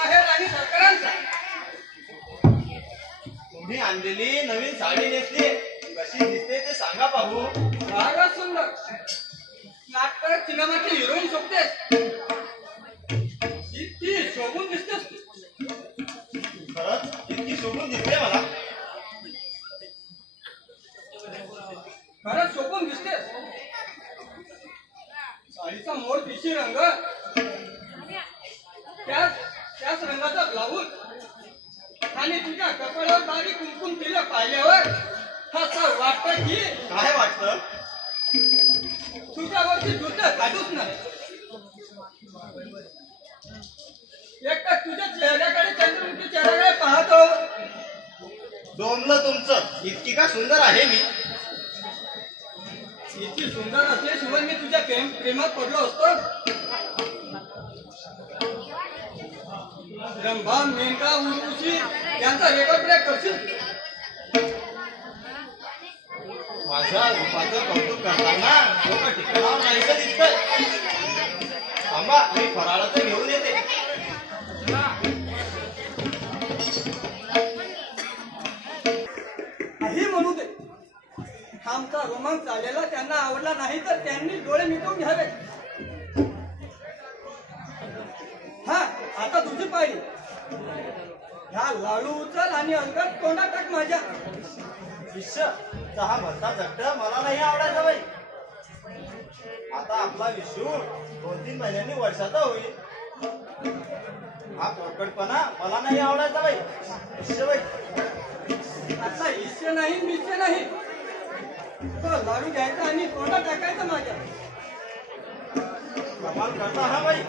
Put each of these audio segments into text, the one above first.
माहेर आणि सरकारांचा. तुम्ही आणलेली नवीन साडी नेसली कशी दिसते ते सांगा पाहू. फारच सुंदर. नाटक सिनेमाची हिरोईन शोभतेस. इतकी शोभून दिसतेस तू. खरंच इतकी शोभून दिसते मला. खरंच शोभून दिसतेस. साडीचा मोर पिशी रंग, त्याच रंगाचा ब्लाऊज आणि तुझ्या कपाळावर बारीक कुंकुम तिलक पाहिल्यावर असं वाटतं की काय वाटतं? तुझ्यावरची दुर्द काढूच नाही. एकटा तुझ्या चेहऱ्याकडे चंद्रमुखी चेहऱ्याकडे पाहतो. डोमलं तुमचं. इतकी का सुंदर आहे मी? इतकी सुंदर असल्याशिवाय मी तुझ्या प्रेमात पडलो असतो. रंभा, मेनका, उर्वशी यांचा रेकॉर्ड ब्रेक करशील. माझ्या रूपाचं कौतुक करताना लोक ठिकाणावर नाहीचं दिसतंय. थांबा मी फराळाचं घेऊन येते. काही म्हणू दे, आमचा रोमांस झालेला त्यांना आवडला नाही तर त्यांनी डोळे मिटवून घ्यावे. हा आता तुझी पाहिजे. ह्या लाडू उचल आणि अलगद तोंडात टाक माझ्या. शिष्य चहा भरता झट्ट मला नाही आवडायचा बाई. आता आपला विशू 2-3 महिन्यांनी वर्षाचा होईल. हा पोरकटपणा मला नाही आवडायचा बाई. शिष्य बाई आता इच्छे नाही मिच्छे नाही. तो लाडू घ्यायचा आणि तोंडात टाकायचं माझ्या. कमाल करता हा बाई.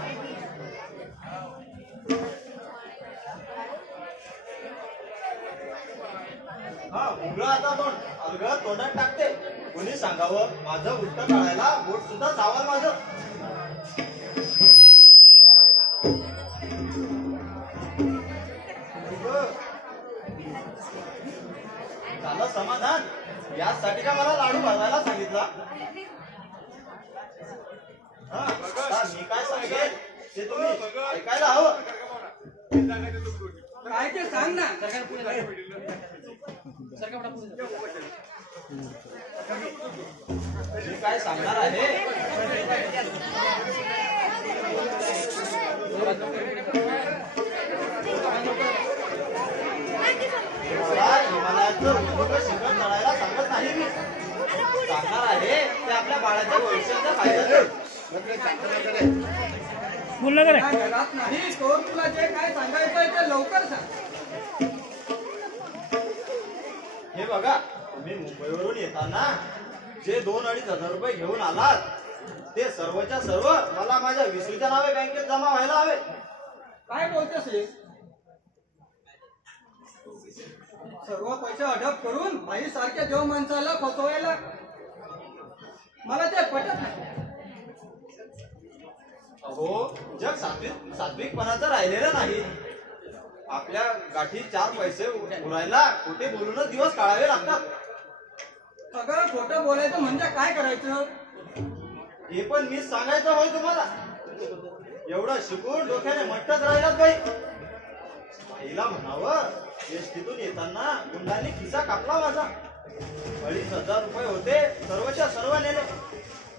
हा उघडं आता तोंड. अलगद तोंडात टाकते. कोणी सांगावं माझं उलट काढायला बोट सुद्धा चावाल माझं. झालं समाधान. यासाठी का मला लाडू बनवायला सांगितला? हा मी काय सांगेल ते तुम्ही ऐकायला हवं. काय ते सांग ना. मी काय सांगणार आहे. हिमालयाचं उद्योग शिखर चढायला सांगत नाही मी. सांगणार आहे ते आपल्या बाळाच्या भविष्याचा फायदा. बोलला का घरात नाही तो तुला जे काय सांगायचंय ते लवकर सांग. हे बघा तुम्ही मुंबईवरून येताना जे 2-2.5 हजार रुपये घेऊन आलात ते सर्वच्या सर्व मला माझ्या विसूच्या नावे बँकेत जमा व्हायला हवे. काय बोलतेस रे? सर्व पैसे अडप करून बाई सारख्या देव माणसाला फसवायला मला ते पटत नाही. अहो जग सात्विकपणाचं राहिलेलं नाही. आपल्या गाठी 4 पैसे उरायला कुठे बोलूनच दिवस काढावे लागतात. सगळं खोटं बोलायचं म्हणजे काय करायचं? हे पण मीच सांगायचं होय तुम्हाला. एवढं शिकून डोक्याने मट्टच राहिलात बाई. बाईला म्हणावं एसटीतून येताना गुंडांनी खिसा कापला माझा. 2,500 रुपये होते सर्वच्या सर्व नेले.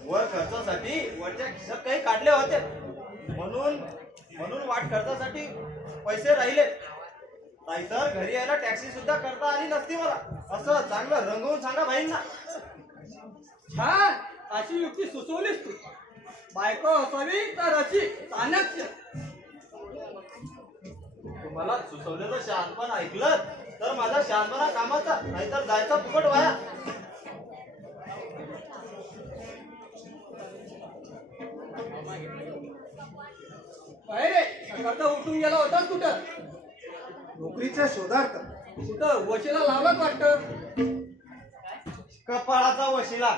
वर खर्चासाठी वरच्या खिशात काही काढले होते म्हणून वाट खर्चासाठी पैसे राहिले. नाहीतर घरी यायला टॅक्सी सुद्धा करता आली नसती मला. असं चांगलं रंगवून सांगा बाईंना. छान अशी युक्ती सुचवलीस तू. बायको असावी तर अशी चाणक्य. तुम्हाला सुचवलेलं शहाणपण ऐकलं तर माझा शहाणपणा कामाचा नाहीतर जायचा फुकट वाया. काय रे सकाळचा उठून गेला होतास कुठं? नोकरीच्या शोधार्थ. कुठं वशीला लावलाच वाटतं. कपाळाचा वशिला.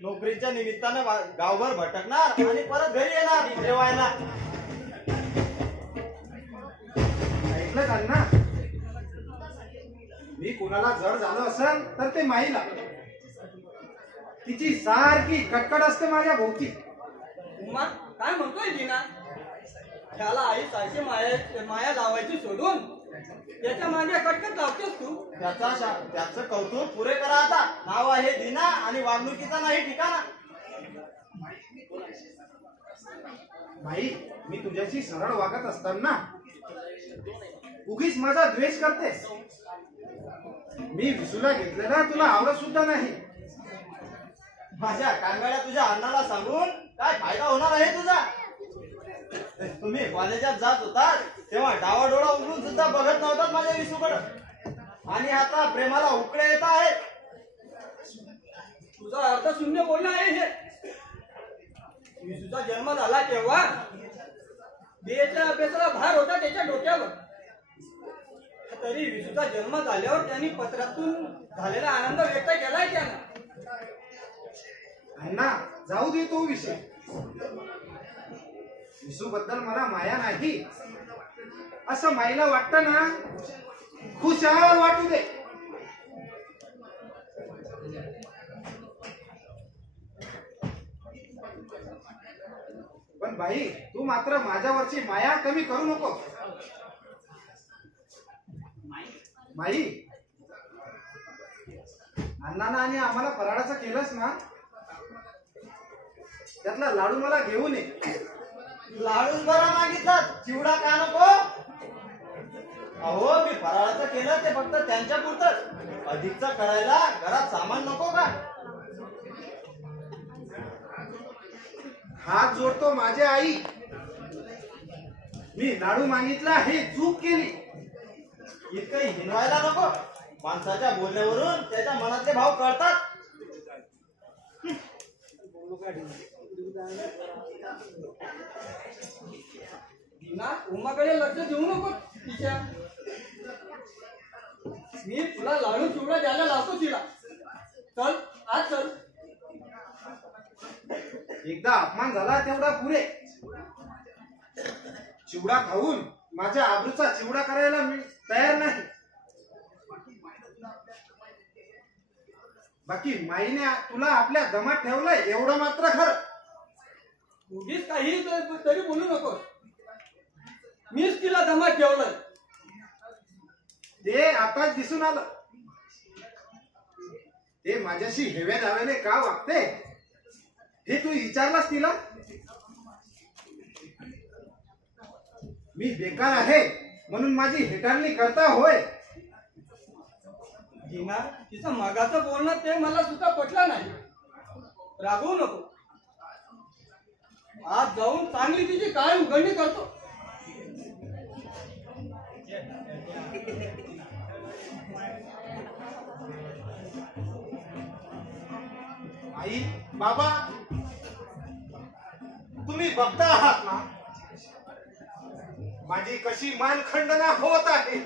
नोकरीच्या निमित्तानं गावभर भटकणार आणि परत घरी येणार जेवायला. ऐकलं का ना? मी कुणाला जड झालं असेल तर ते माईला. तिची सारखी कटकट असते माझ्या भोवती. उमा काय म्हणतोय जीना? त्याला आईसारखी माया लावायची सोडून त्याच्या मागे कटकट लावतेस तू. त्याचं कौतुक पुरे करा आता. नाव आहे दिना आणि वागणुकीचा नाही ठिकाणा. बाई, मी तुझ्याशी सरळ वागत असताना उगीच माझा द्वेष करतेस. मी विसूला घेतलेला तुला आवडत सुद्धा नाही. माझ्या कांगाड्या तुझ्या अण्णाला सांगून काय फायदा होणार आहे तुझा. तुम्ही कॉलेजात जात होता तेव्हा डावाडोळा उघडून सुद्धा बघत नव्हतात माझ्या विसूकडे. आणि आता प्रेमाला उकळे येत आहेत. तुझा अर्थ शून्य बोलणं आहे हे. विसूचा जन्म झाला तेव्हा बीएच्या अभ्यासाला भार होता त्याच्या डोक्यावर. तरी विसूचा जन्म झाल्यावर त्यांनी पत्रातून झालेला आनंद व्यक्त केलाय त्यानं. अण्णा, जाऊ दे तो विषय. विसू बद्दल मला माया नाही असं माईला वाटतं ना, खुशाल वाटू दे. पण बाई, तू मात्र माझ्यावरची माया कमी करू नको. माई, अण्णांना आणि आम्हाला फराळाचं केलंस ना, त्यातला लाडू मला घेऊन ये. लाडूच बरा मागितला, चिवडा का नको. अहो, मी फराळाचं केलं ते फक्त त्यांच्या पुरतं. अधिकचं करायला घरात सामान नको का. हात जोडतो माझ्या आई. मी लाडू मागितला हे चूक केली. इतकंही हिनवायला नको. माणसाच्या बोलण्यावरून त्याच्या मनातले भाव कळतात. ना उमाकडे लक्ष देऊ नको तिच्या. मी तुला लाडू चिवडा द्यायला लावतो तिला. चल आज चल. एकदा अपमान झाला तेवढा पुरे. चिवडा खाऊन माझ्या आबरूचा चिवडा करायला मी तयार नाही. बाकी माईने तुला आपल्या दमात ठेवलंय एवढं मात्र खरं. उगीच काही तरी बोलू नको. मीच तिला दमात ठेवलंय. ते आताच दिसून आलं. ते माझ्याशी हेव्या दाव्याने का वागते हे तू विचारलास तिला. मी बेकार आहे म्हणून माझी हेटारणी करता होय. जिना तिचं मागाचं बोलणं ते मला सुद्धा पटलं नाही. रागवू नको. आज जाऊन चांगली तिची काय उघडणी करतो. आई, बाबा, तुम्ही बघता आहात ना माझी कशी मानखंडना होत आहे.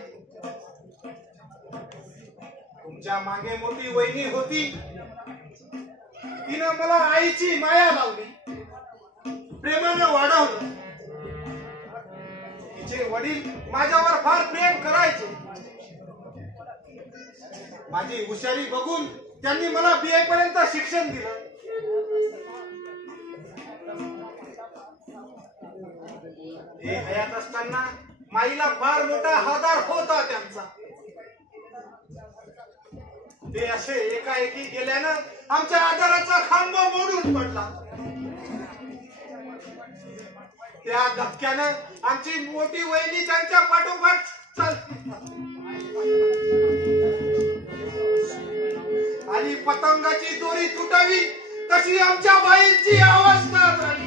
तुमच्या मागे मोठी वहिनी होती. तिनं मला आईची माया लावली, प्रेमानं वाढवलं. तिचे वडील माझ्यावर फार प्रेम करायचे. माझी हुशारी बघून त्यांनी मला BA पर्यंत शिक्षण दिलं. हे हयात असताना माईला फार मोठा आधार होता त्यांचा. ते असे एकाएकी गेल्यानं आमच्या आधाराचा खांब मोडून पडला. त्या धक्क्यानं आमची मोठी वहिनी त्यांच्या पाठोपाठ चालली आणि पतंगाची दोरी तुटावी तशी आमच्या बाईंची अवस्था झाली.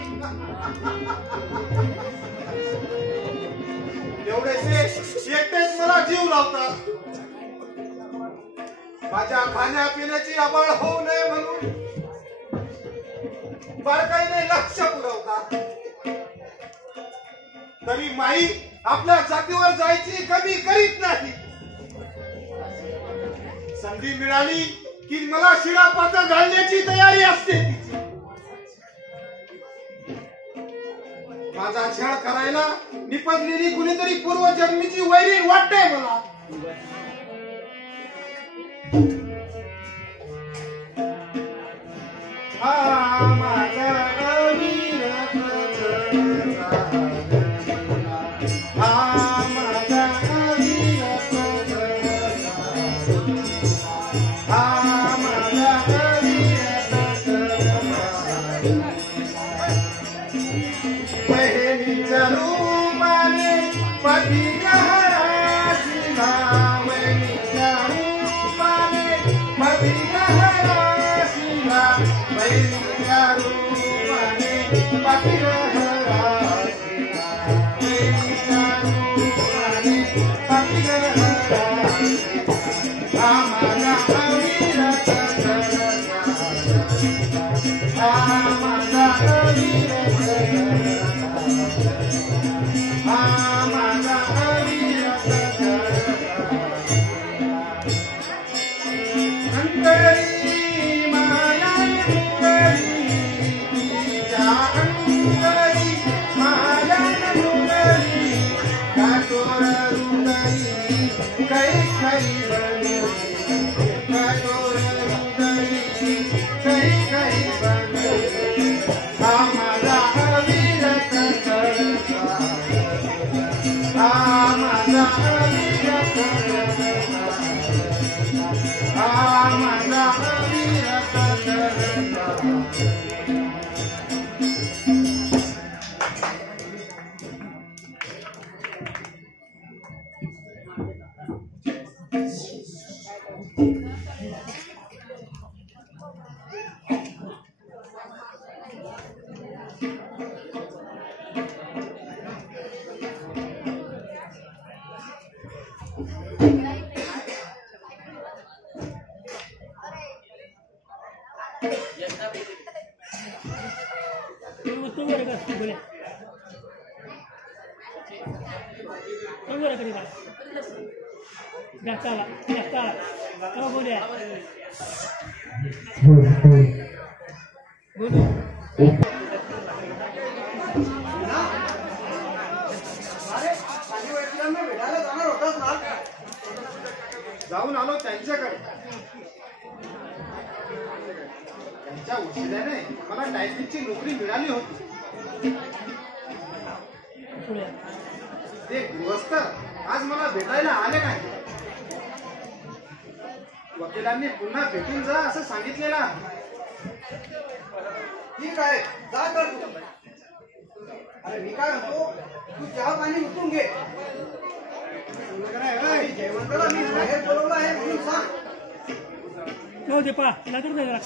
एवढेसे एकटेच मला जीव लावतात. माझ्या खाण्यापिण्याची आबाळ होऊ नये म्हणून बारकाईने लक्ष पुरवतात. तरी माई आपल्या जातीवर जायची कमी करीत नाही. संधी मिळाली की मला शिरापातं घालण्याची तयारी असते. माझा छळ करायला निपजलेली कुणीतरी पूर्वजन्मीची वैरी वाटते मला. हा माझा अविरत जाऊन आलो त्यांच्याकडे. त्यांच्या उशिराने मला टायपिंगची नोकरी मिळाली होती. ते गृहस्थ आज मला भेटायला आले नाही. वकिलांनी पुन्हा भेटून जा असं सांगितलेलं आहे. ठीक आहे, जा कर तू. अरे मी काय म्हणतो, तू चहा पाणी उठून घे. जयवंतला मी बाहेर बोलवलं आहे म्हणून सांग. दे पा लागत नाही जरा.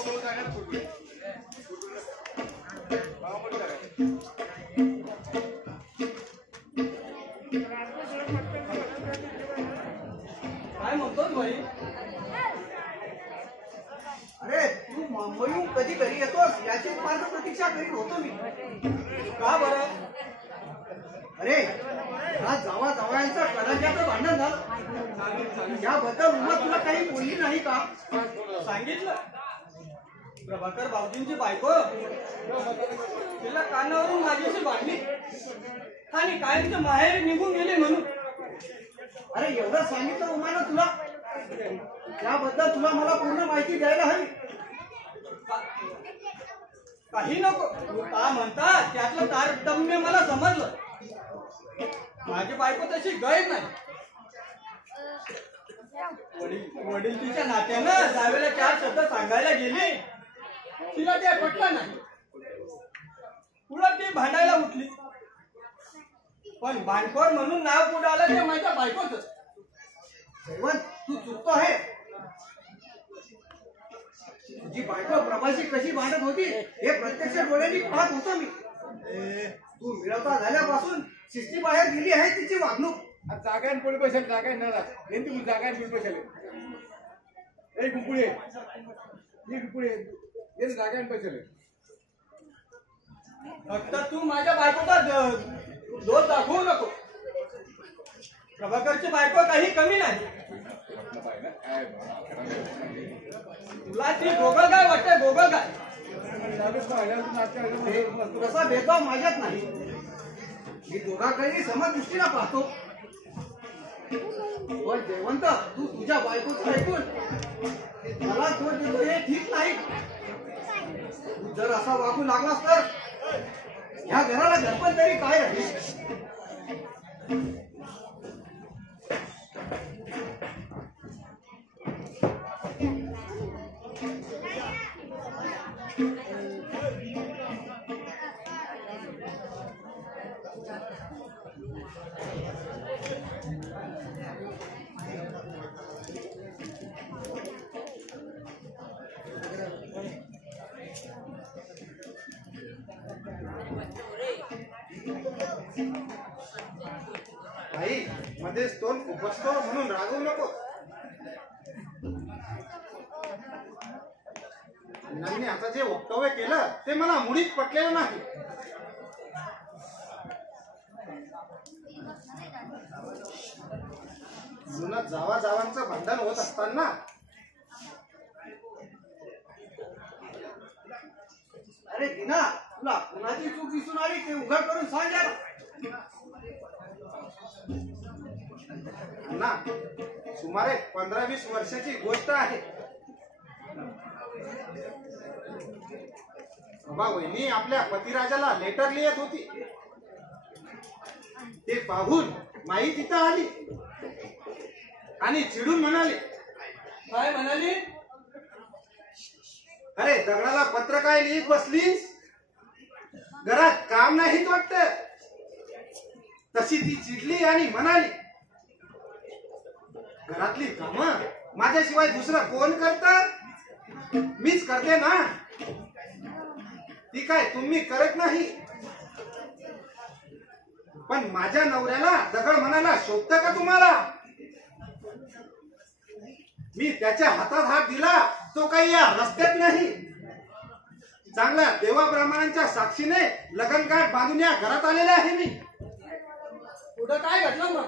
काय म्हणतोस भाई? अरे तू मुंबईहून कधी घरी येतोस याचीच मार्ग प्रतीक्षा करीत होतो मी. का बरं? अरे हा जावा जावयांचा कडाच्याचं भांडण झालं. याबद्दल उमा तुला काही बोलली नाही का? सांगितलं प्रभाकर बाबूजींची बायको तिला कानावरून माझ्याशी भांडली आणि कायमचं माहेर निघून गेले म्हणून. अरे एवढं सांगितलं उमानं तुला. त्याबद्दल तुला मला पूर्ण माहिती द्यायला हवी. काही नको, तू का म्हणता त्यातलं तारतम्य मला समजलं. माझी बायको तशी गैर नाही. वडील तिच्या नात्यानं जावेला 4 शब्द सांगायला गेली, तिला ते पटलं नाही. पुढं ती भांडायला उठली. पण भांडखोर म्हणून नाव पुढे आलं ते माझ्या बायकोच. तू चुकतो आहे. तुझी बायको प्रभाशी कशी भांडत होती हे प्रत्यक्ष डोळ्यांनी पाहत होतो मी. तू मिळवता झाल्यापासून शिस्ती बाहेर गेली आहे तिची वागणूक. जागा पोळी पैशाले जागा ना तू जागा पोळी पैशाले ए कुंपुळे ये जागा पैशाले. फक्त तू माझ्या बायकोचा दोष दाखवू नको. प्रभाकरची बायको काही कमी नाही. तुला ती गोगल काय वाटतंय? गोगल काय तसा भेदभाव माझ्यात नाही. मी दोघांकडे समदृष्टीला पाहतो. पण जयवंत तू तुझ्या बायकोचं ऐकून मला दोष देतो हे ठीक नाही. तू जर असा वागू लागलास तर ह्या घराला घरपण तरी काय राहील. भाई मध्येच तोंड उपसतो म्हणून रागवू नको. अण्णांनी आता जे वक्तव्य केलं ते मला मुळीच पटलेलं नाही. जुनं जावा जावांचं भांडण होत असताना अरे दिना, तुला कुणाची चूक दिसून आली ते उघड करून सांग यार. अण्णा, सुमारे 15-20 वर्षाची गोष्ट आहे. बाबा वहिनी आपल्या पतिराजाला लेटर लिहित होती. ते पाहून माई तिथं आली आणि चिडून म्हणाली, काय म्हणाली? अरे दगडाला पत्र काय लिहित बसलीस? घरात काम नाहीत वाटत. तशी ती चिडली आणि म्हणाली, घरातली कामं माझ्याशिवाय दुसरं कोण करत? मीच करते ना. ती काय तुम्ही करत नाही. पण माझ्या नवऱ्याला दगड म्हणायला शोभतं का तुम्हाला? मी त्याच्या हातात हात दिला तो काही या रस्त्यात नाही. चांगल्या देवाब्राह्मणांच्या साक्षीने लग्नकाठ बांधून या घरात आलेले आहे मी. पुढं काय घडलं मग?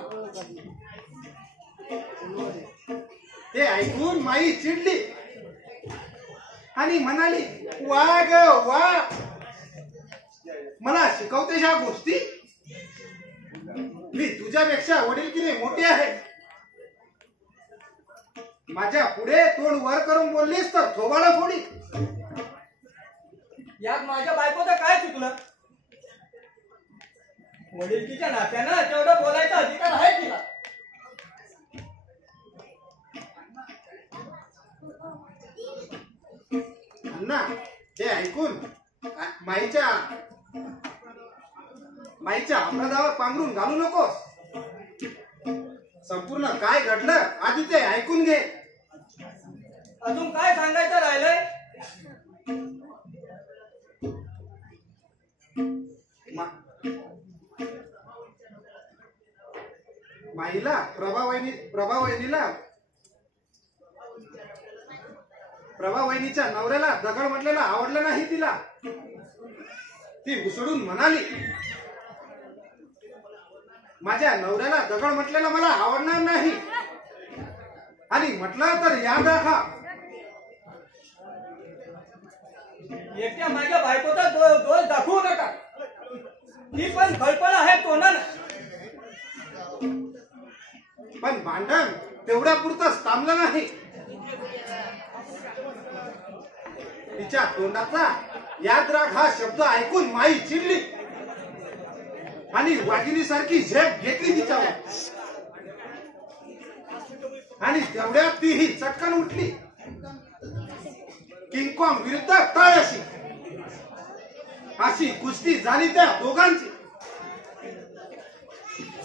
ते ऐकून माई चिडली आणि म्हणाली, वा ग वा, मला शिकवते ह्या गोष्टी? मी तुझ्यापेक्षा वडीलकीने मोठी आहे. माझ्या पुढे तोंड वर करून बोललीस तर थोबाडं फोडी. यात माझ्या बायकोचं काय चुकलं? वडीलकीच्या नात्यानं तेवढं बोलायचा अधिकार आहे तिला. अण्णा, हे ऐकून माईच्या अपराधावर पांघरून घालू नकोस. संपूर्ण काय घडलं आधी ते ऐकून घे. अजून काय सांगायचं राहिलंय? माईला प्रभा वहिनीच्या नवऱ्याला दगड म्हटलेला आवडलं नाही तिला. ती घुसडून म्हणाली, माझ्या नवऱ्याला दगड म्हटलेला मला आवडणार नाही. आणि म्हटलं तर याद राखा, एकट्या माझ्या बायकोचा दोष दाखवू नका. ती पण फळफळ आहे तोंडानं. पण भांडण तेवढ्या पुरतच थांबलं नाही. तिच्या तोंडाचा याद राख हा शब्द ऐकून माई चिडली आणि वाघिणीसारखी झेप घेतली तिच्यावर. आणि तेवढ्यात तीही चटकन उठली. किंगकॉंग विरुद्ध तळशी अशी कुस्ती झाली त्या दोघांची.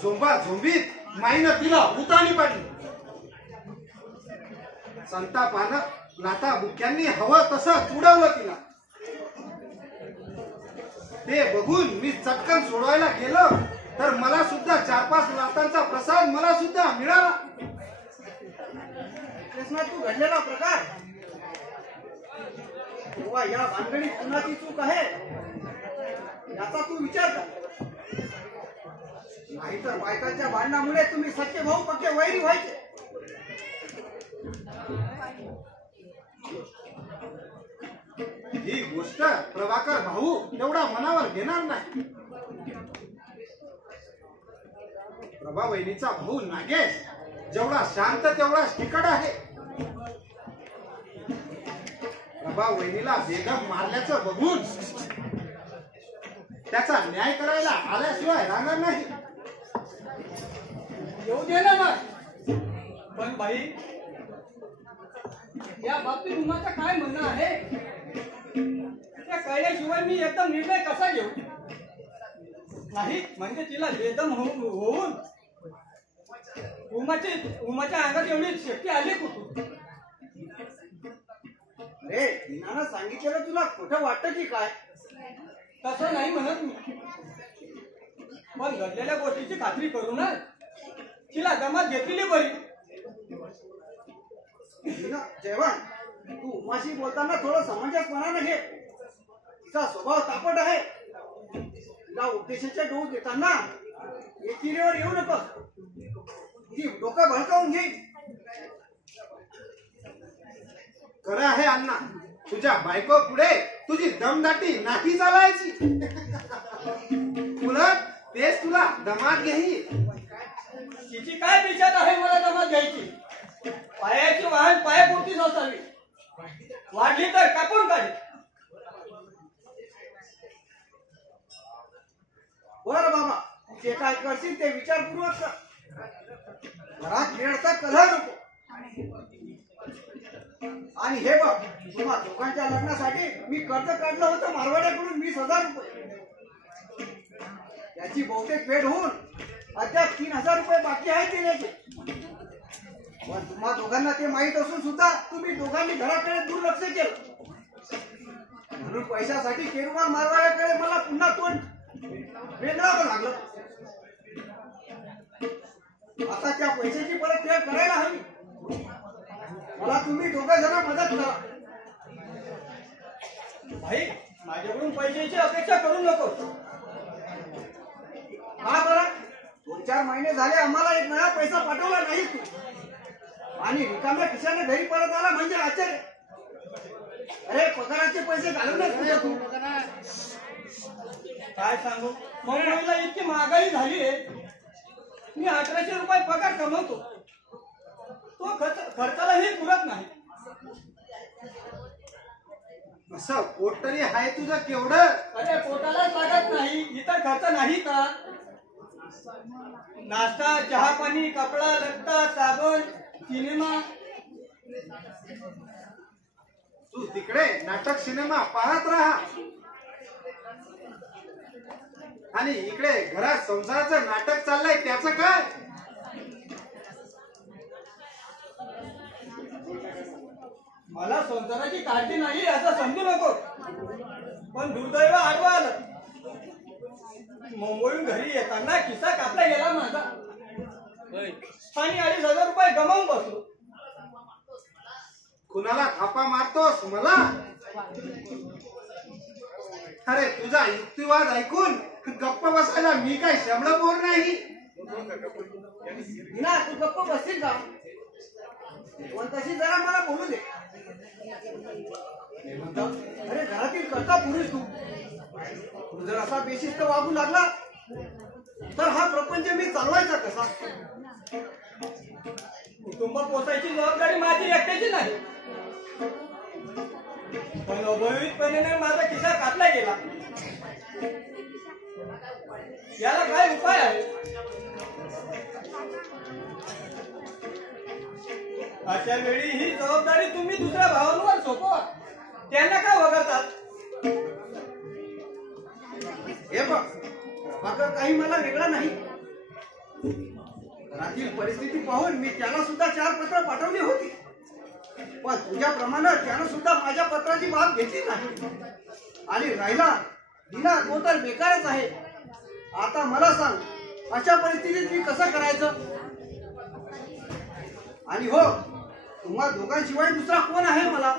झोंबा झोंबीत माईनं तिला उतानी पाडली. संतापानं लाथा बुक्यांनी हवं तसं उडवलं तिला. ते बघून मी चटकन सोडवायला गेलो तर मला सुद्धा 4-5 लाथांचा प्रसाद मला सुद्धा मिळाला. तू घडलेला प्रकार तेव्हा या भानगडीत कुणाची चूक आहे याचा तू विचार कर. नाहीतर बायकाच्या भांडणामुळे तुम्ही सख्खे भाऊ पक्के वैरी व्हायचे. ही गोष्ट प्रभाकर भाऊ तेवढा मनावर घेणार नाही. प्रभा वहिनीचा भाऊ नागेश जेवढा शांत तेवढा तिखट आहे. प्रभा वहिनीला बेदम मारल्याचं बघून त्याचा न्याय करायला आल्याशिवाय राहणार नाही. येऊ दे ना मग. पण बाई, या बाबतीत तुम्हाला काय म्हणणं आहे? त्या कळल्याशिवाय मी एकदम निर्णय कसा घेऊ? नाही म्हणजे तिला बेदम होऊन उमाच्या अंगात एवढी शक्ती आली कुठून? अरे दिनानं सांगितलेलं तुला खोटं वाटतं की काय? तसं नाही म्हणत मी, पण घडलेल्या गोष्टीची खात्री करू ना, तिला जमात घेतलेली बरी. जयवंत, तू उमाशी बोलताना थोडं समंजसपणानं घे. तिचा स्वभाव तापट आहे. तिला उपदेशाच्या डोस देताना एकिरीवर येऊ नको. ती डोकं भडकावून घेईल. खरं आहे अण्णा, तुझ्या बायको पुढे तुझी दमदाटी नाही चालायची. उलट तेच तुला दमात घेईल. तिची काय विचार आहे मला जमात घ्यायची? पायाची वाहन पायापुरतीच असावी, वाढली तर कापून काढ. बर बाबा, जे काय करशील ते विचारपूर्वक कर. घरात खेळता कलह नको. आणि हे बघ, तुम्हा दोघांच्या लग्नासाठी मी कर्ज काढलं होतं मारवाड्याकडून 20,000 रुपये. याची बहुतेक फेड होऊन अद्याप 3,000 रुपये बाकी आहे देण्याचे. पण तुम्हा दोघांना ते माहीत असून सुद्धा तुम्ही दोघांनी घराकडे दुर्लक्ष केलं. म्हणून पैशासाठी केरुबार मारवाड्याकडे मला पुन्हा तोंड वेगळावं लागलं. आता त्या पैशाची परतफेड करायला हवी. मला तुम्ही दोघं जण मदत करा. भाई, माझ्याकडून पैशाची अपेक्षा करू नको. हा बरं, 2-4 महिने झाले आम्हाला एक नळा पैसा पाठवला नाही तू. आणि रिकाम्या खिशाने घरी परत आला म्हणजे आश्चर्य. अरे पगाराचे पैसे घालूनच तुझ्या तू. काय सांगू, मुंबईला इतकी महागाई झाली आहे. मी 1800 रुपये पगार कमवतो, तो खर्चालाही पुरत नाही. असं पोट तरी आहे तुझं केवढं? अरे पोटालाच लागत नाही, इतर खर्च नाही का? नाश्ता, चहा पाणी, कपडा लत्ता, साबण, सिनेमा. तू तिकडे नाटक सिनेमा पाहत राहा आणि इकडे घरात संसाराचं नाटक चाललंय त्याचं काय? मला संसाराची काळजी नाही असं समजू नको. पण दुर्दैव आडवं आलं. मुंबईहून घरी येताना खिसा कापला गेला माझा. आणि 2,500 रुपये गमावून बसलो. कुणाला थापा मारतोस मला? अरे तुझा युक्तिवाद ऐकून गप्प बसायला मी काय शबळ बोर नाही. ना तू गप्प बसशील का? पण तशी जरा मला बोलू दे. अरे घरातील करता पुरुष तू जर असा बेशिस्त वागू लागला तर हा प्रपंच मी चालवायचा कसा? कुटुंब पोसायची जबाबदारी माझी एकट्याची नाही. पण अभावितपणे माझा खिसा कापला गेला. याला काय उपाय आहे? अशा वेळी ही जबाबदारी तुम्ही दुसऱ्या भावांवर सोपवा. त्यांना का वगळतात? हे बघ, मात्र काही मला वेगळा नाही. घरातील परिस्थिती पाहून मी त्याला सुद्धा 4 पत्र पाठवली होती. पण तुझ्याप्रमाणे त्यानं सुद्धा माझ्या पत्राची बाब घेतली नाही. आणि राहिला दिना तो तर बेकारच आहे. आता मला सांग, अशा परिस्थितीत मी कसं करायचं? आणि हो, तुम्हा दोघांशिवाय दुसरा कोण आहे मला?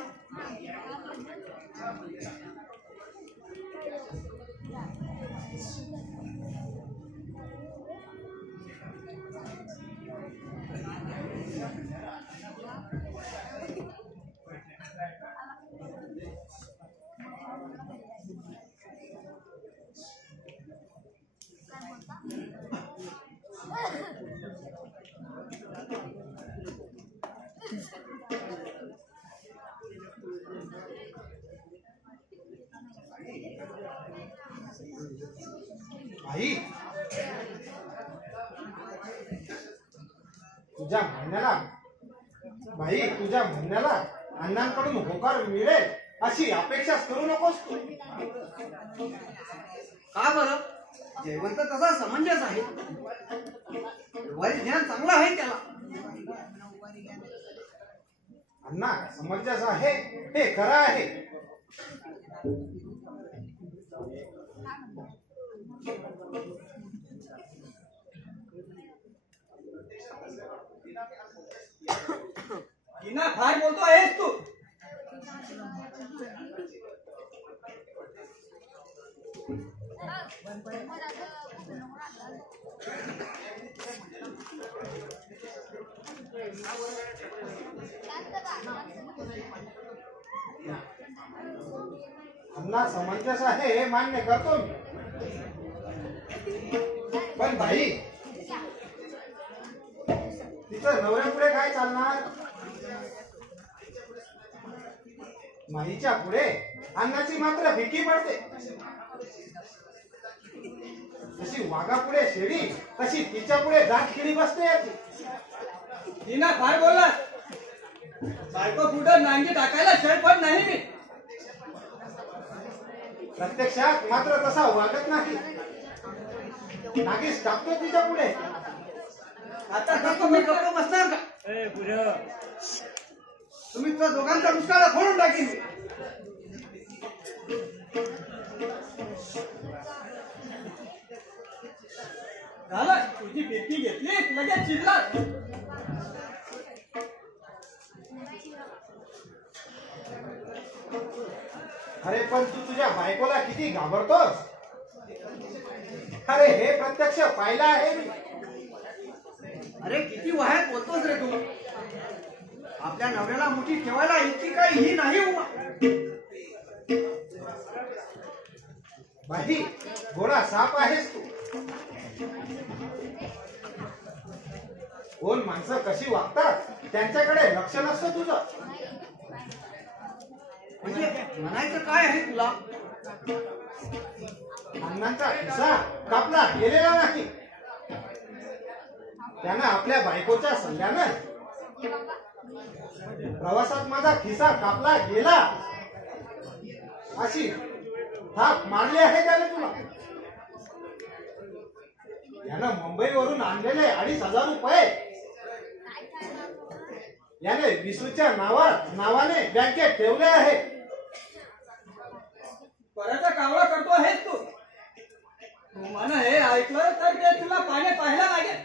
भाई, तुझ्या म्हणण्याला अण्णांकडून होकार मिळेल अशी अपेक्षा करू नकोस तू. का बरं? जयवंत तसा समंजस आहे. वय ज्ञान चांगलं आहे त्याला. अण्णा समंजस आहे, हे खरं आहे. हिना फार बोलतो आहेस तू. अण्णा समंजस आहे हे मान्य करतो मी. पण भाई तिचं नवऱ्यापुढे काय चालणार? माईच्या पुढे अन्नाची मात्र फिकी पडते. जशी वाघापुढे शेळी तशी तिच्या पुढे जात खिळी बसते याची. हिना फार बोलला. बायको कुठं नांगी टाकायला शेळपट नाही मी. प्रत्यक्षात मात्र तसा वागत नाही. नागीच टाकतो तिच्या पुढे. आता का तुम्ही गप्प बसणार का? ए पुढं तुम्ही त्या दोघांचा दुष्काळ फोडून टाकीन. झालं तुझी फिरकी घेतली लगेच चिडला. अरे पण तू तुझ्या बायकोला किती घाबरतोस? अरे हे प्रत्यक्ष पाहिलं आहे मी. अरे किती वाह्यात बोलतोस रे तू. आपल्या नवऱ्याला मुठी ठेवायला इतकी काही ही नाही उमा. बाई घोडा साप आहेस तू. कोण माणसं कशी वागतात त्यांच्याकडे लक्ष नसतं तुझं. म्हणजे म्हणायचं काय आहे तुला? अण्णांचा खिसा कापला गेलेला नाही. त्यानं आपल्या बायकोच्या सल्ल्यानं प्रवासात माझा खिसा कापला गेला अशी थाप मारली आहे त्याने तुला. यानं मुंबईवरून आणलेले 2,500 रुपये याने विसूच्या नावाने बँकेत ठेवले आहे. परत कावळा करतो आहेस तू. मला हे ऐकलं तर ते तुला पाण्यात पाहायला लागेल.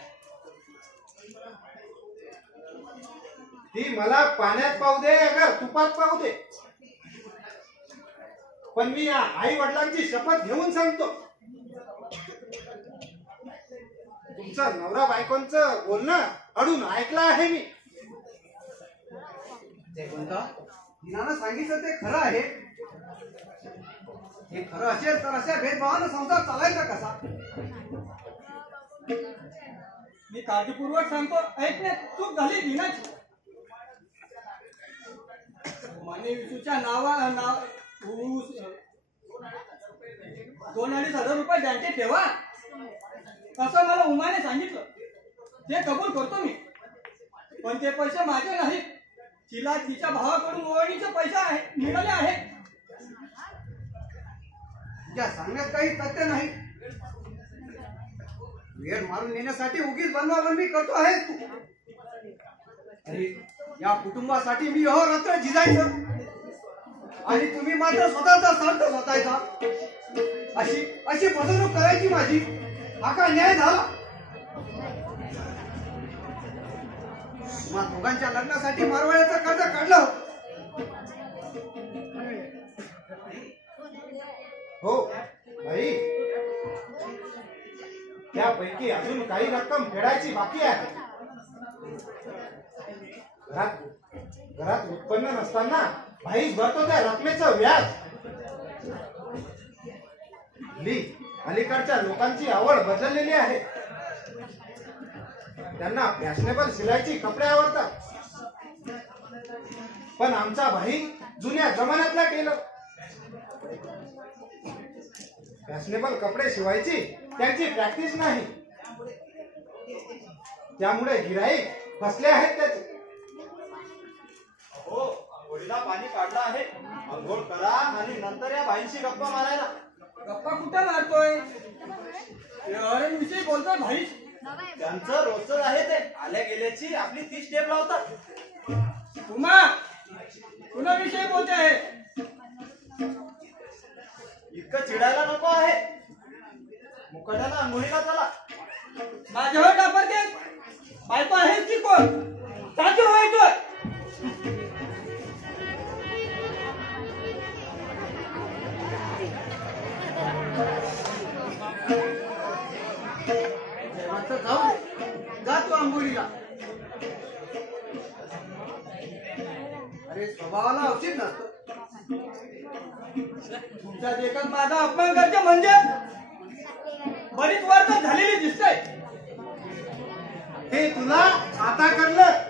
ती मला पाण्यात पाहू दे अगर तुपात पाहू दे, पण मी या आई वडिलांची शपथ घेऊन सांगतो. तुमचं नवरा बायकोंचं बोलणं अडून ऐकलं आहे मी. ते कोणता हिनानं सांगितलं ते खरं आहे. हे खरं असेल तर अशा भेदभावानं संसार चालायचा कसा? मी काळजीपूर्वक सांगतो, ऐकण्यात चूक झाली दिनाची. माने विसूच्या नाव 2,500 रुपये बँकेत ठेवा असं मला उमाने सांगितलं. ते कबूल करतो मी, पण ते पैसे माझे नाहीत. तिला तिच्या भावाकडून ओळणीचे पैसे मिळाले आहेत. तुझ्या सांगण्यात काही तथ्य नाही. वेळ मारून नेण्यासाठी उगीच बनवाबनवी करतो आहेस तू. अरे या कुटुंबासाठी मी अहोरात्र झिजायचं आणि तुम्ही मात्र स्वतःचा स्वार्थ स्वतःचा. अशी फसवणूक करायची माझी. हा काय न्याय झाला? तुम्हा दोघांच्या लग्नासाठी मारवाड्याचं कर्ज काढलं होतं. हो भाई, त्यापैकी अजून काही रक्कम फेडायची बाकी आहे. घरात उत्पन्न नसताना भाई भरतो त्या रकमेचं व्याज. अलीकडच्या लोकांची आवड बदललेली आहे. त्यांना फॅशनेबल शिलाईची कपडे आवडतात, पण आमचा भाई जुन्या जमान्यातला केलं. फॅशनेबल कपडे शिवायची त्यांची प्रॅक्टिस नाही, त्यामुळे गिराईक फसले आहेत त्याचे. हो, आंघोळीला पाणी काढलं आहे. आंघोळ करा आणि नंतर या बाईंशी गप्पा मारायला. गप्पा कुठं मारतोय? विषयी बोलतोय भाई. त्यांचं रोजच आहे ते. आल्या गेल्याची आपली 30 स्टेप लावतात. उमा कुणाविषयी बोलते आहे? इतकं चिडायला नको आहे. मुकाट्याला आंघोळीला चला. माझ्यावर डापरते. बायको आहेस की कोण? साजू व्हायचोय. जेवायचं जाऊ दे. जा तू आंघोळीला. अरे स्वभावाला औषध नसतं. तुमच्या देखत माझा अपमान करते म्हणजे बरीच वर्ष झालेली दिसतंय. हे तुला आता कळलं.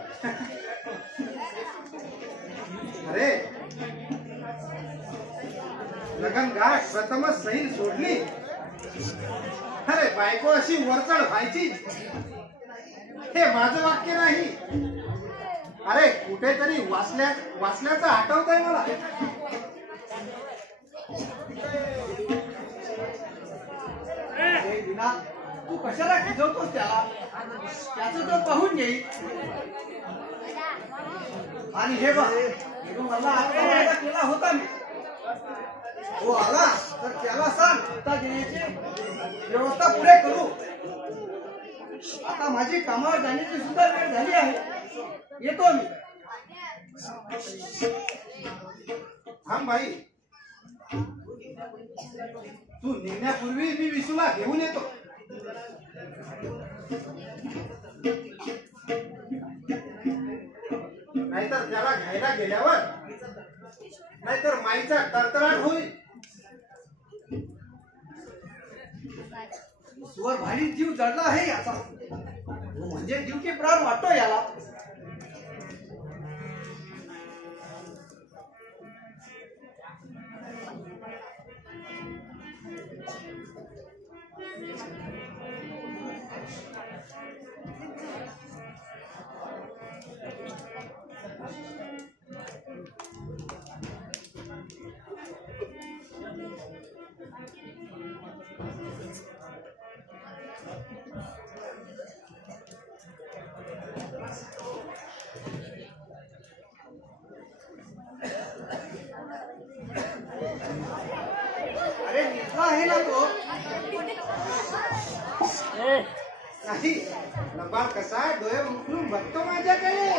अरे लगन गाठ प्रथमच सैल सोडली. अरे बायको अशी वरचढ व्हायची हे माझं वाक्य नाही. अरे कुठेतरी वाचल्याचं आठवत आहे मला. अरे विना तू कशाला खिजवतोस त्याला? त्याचं तर पाहून घेईल. आणि हे बघ, तो मला आता वायदा केला होता मी. तो आला तर त्याला सांग आता घेण्याची व्यवस्था पुढे करू. आता माझी कामावर जाण्याची सुद्धा वेळ झाली आहे. येतो मी. थांब भाई, तू निघण्यापूर्वी मी विसूला घेऊन येतो. नाहीतर त्याला घ्यायला गेल्यावर नाहीतर माईचा तरतराट होईल. ईश्वर भारी जीव जडला आहे याचा. म्हणजे जीव की प्राण वाटतो याला. अरे निघला आहे ना तो. नाही लबाड कसा डोळे उठून बघतो माझ्याकडे.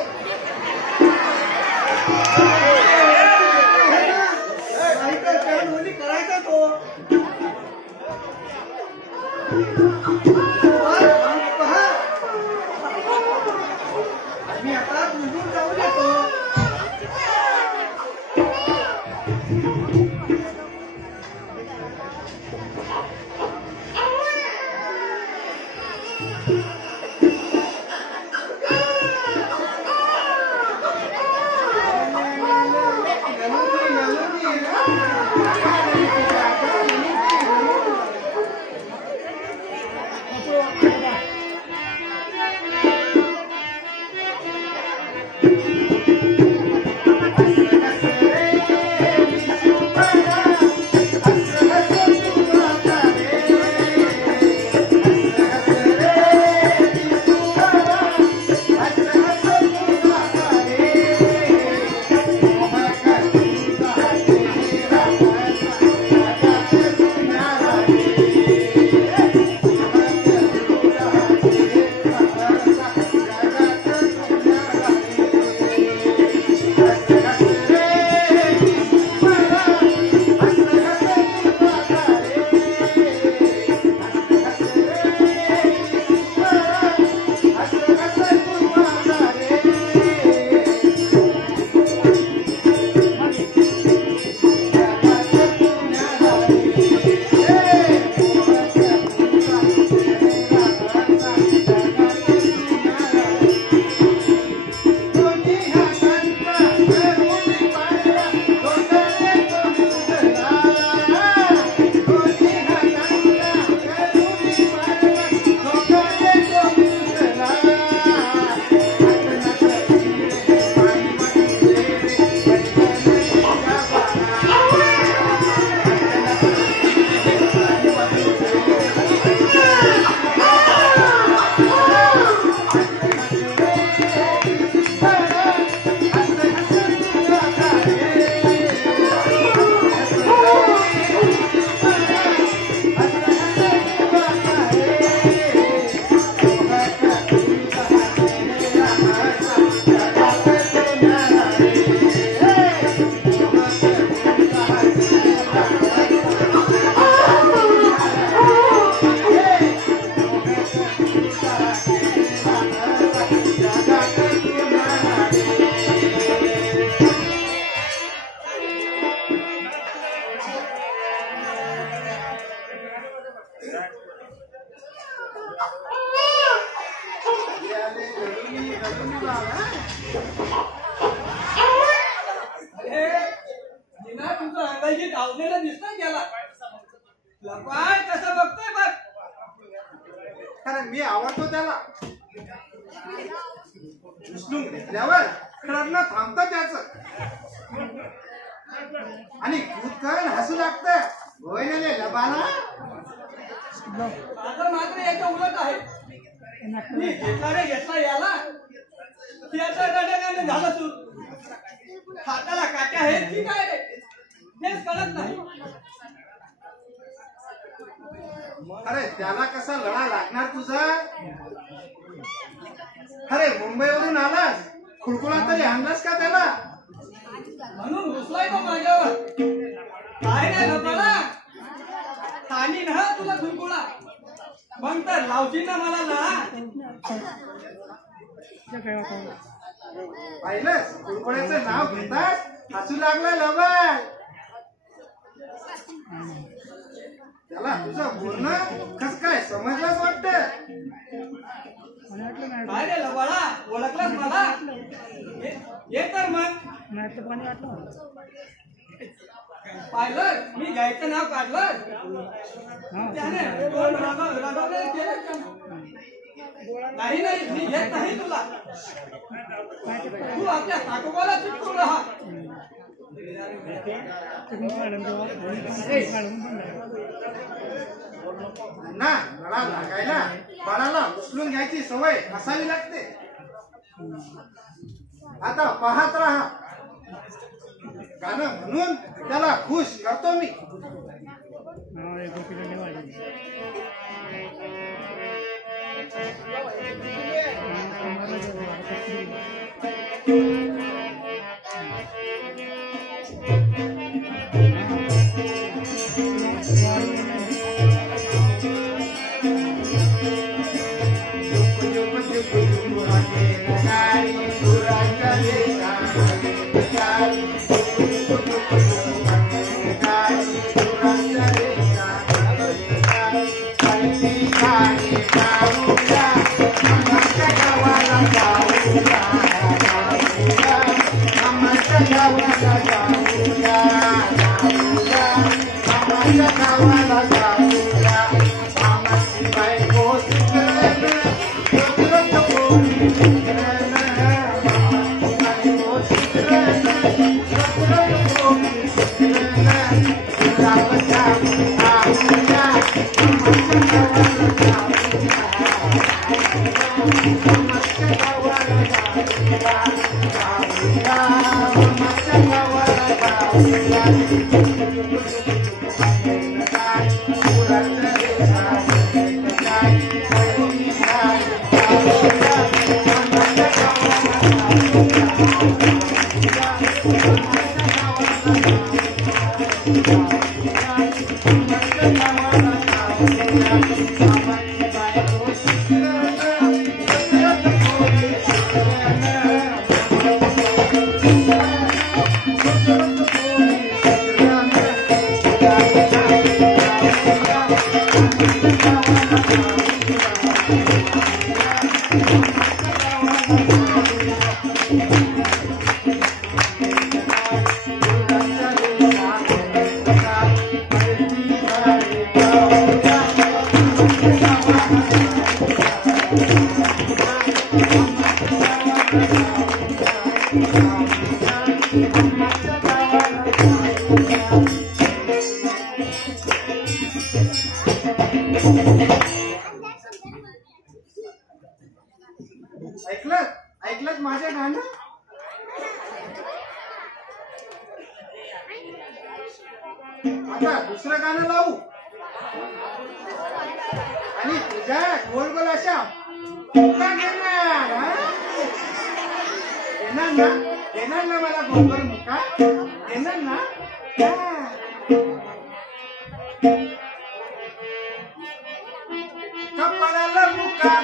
नाहीतर काय होली करायचा तो. पहा, मी आता दुजून जाऊ देतो. आले रडूनी बाळा. अरे जिना तुमचं अंगाईची धावलेलं दिसतं गेला लपाय कसं बघतोय बघ. कारण मी आवडतो त्याला. उचलून घेतल्यावर रडणं थांबतं त्याचं आणि भूतकाळ हसू लागतं. होय ना रे लबाला. माझं मात्र याच्या उलट आहे. मी घेतला याला त्याचं रडगाणं झालं सुरू. हाताला काट्या आहेत की काय रे हेच कळत नाही. अरे त्याला कसा लढा लागणार तुझा. अरे मुंबईवरून आलास खुळखुळा तरी आणलास का त्याला. म्हणून घुसलाय तो माझ्यावर. काय नाही लपला आणि ना तुला खुलकुळा मग तर लावशी ना मला लळा. पाहिलंस खुळखुळ्याचं नाव घेतास हसू लागला लबाळ. त्याला तुझं बोलणं कस काय समजलंच वाटतं. काय रे लबाळा ओळखलास मला. ये तर मग पाहिलं मी घ्यायचं नाव काढलं त्याने दोन रडवले केले का? नाही मी घेत नाही तुला. तू आपल्या काटोबाला चिटकून राहा. ना लढा लागायला बाळाला उचलून घ्यायची सवय असावी लागते. आता पाहत राहा. गाणं म्हणून त्याला खुश करतो मी. ऐकलंच माझे गाणं. आता दुसरं गाणं लावू आणि तुझ्या गोल गोल अशा देणार ना मला गोल गोल मुका देणार ना. कपाळाला मुका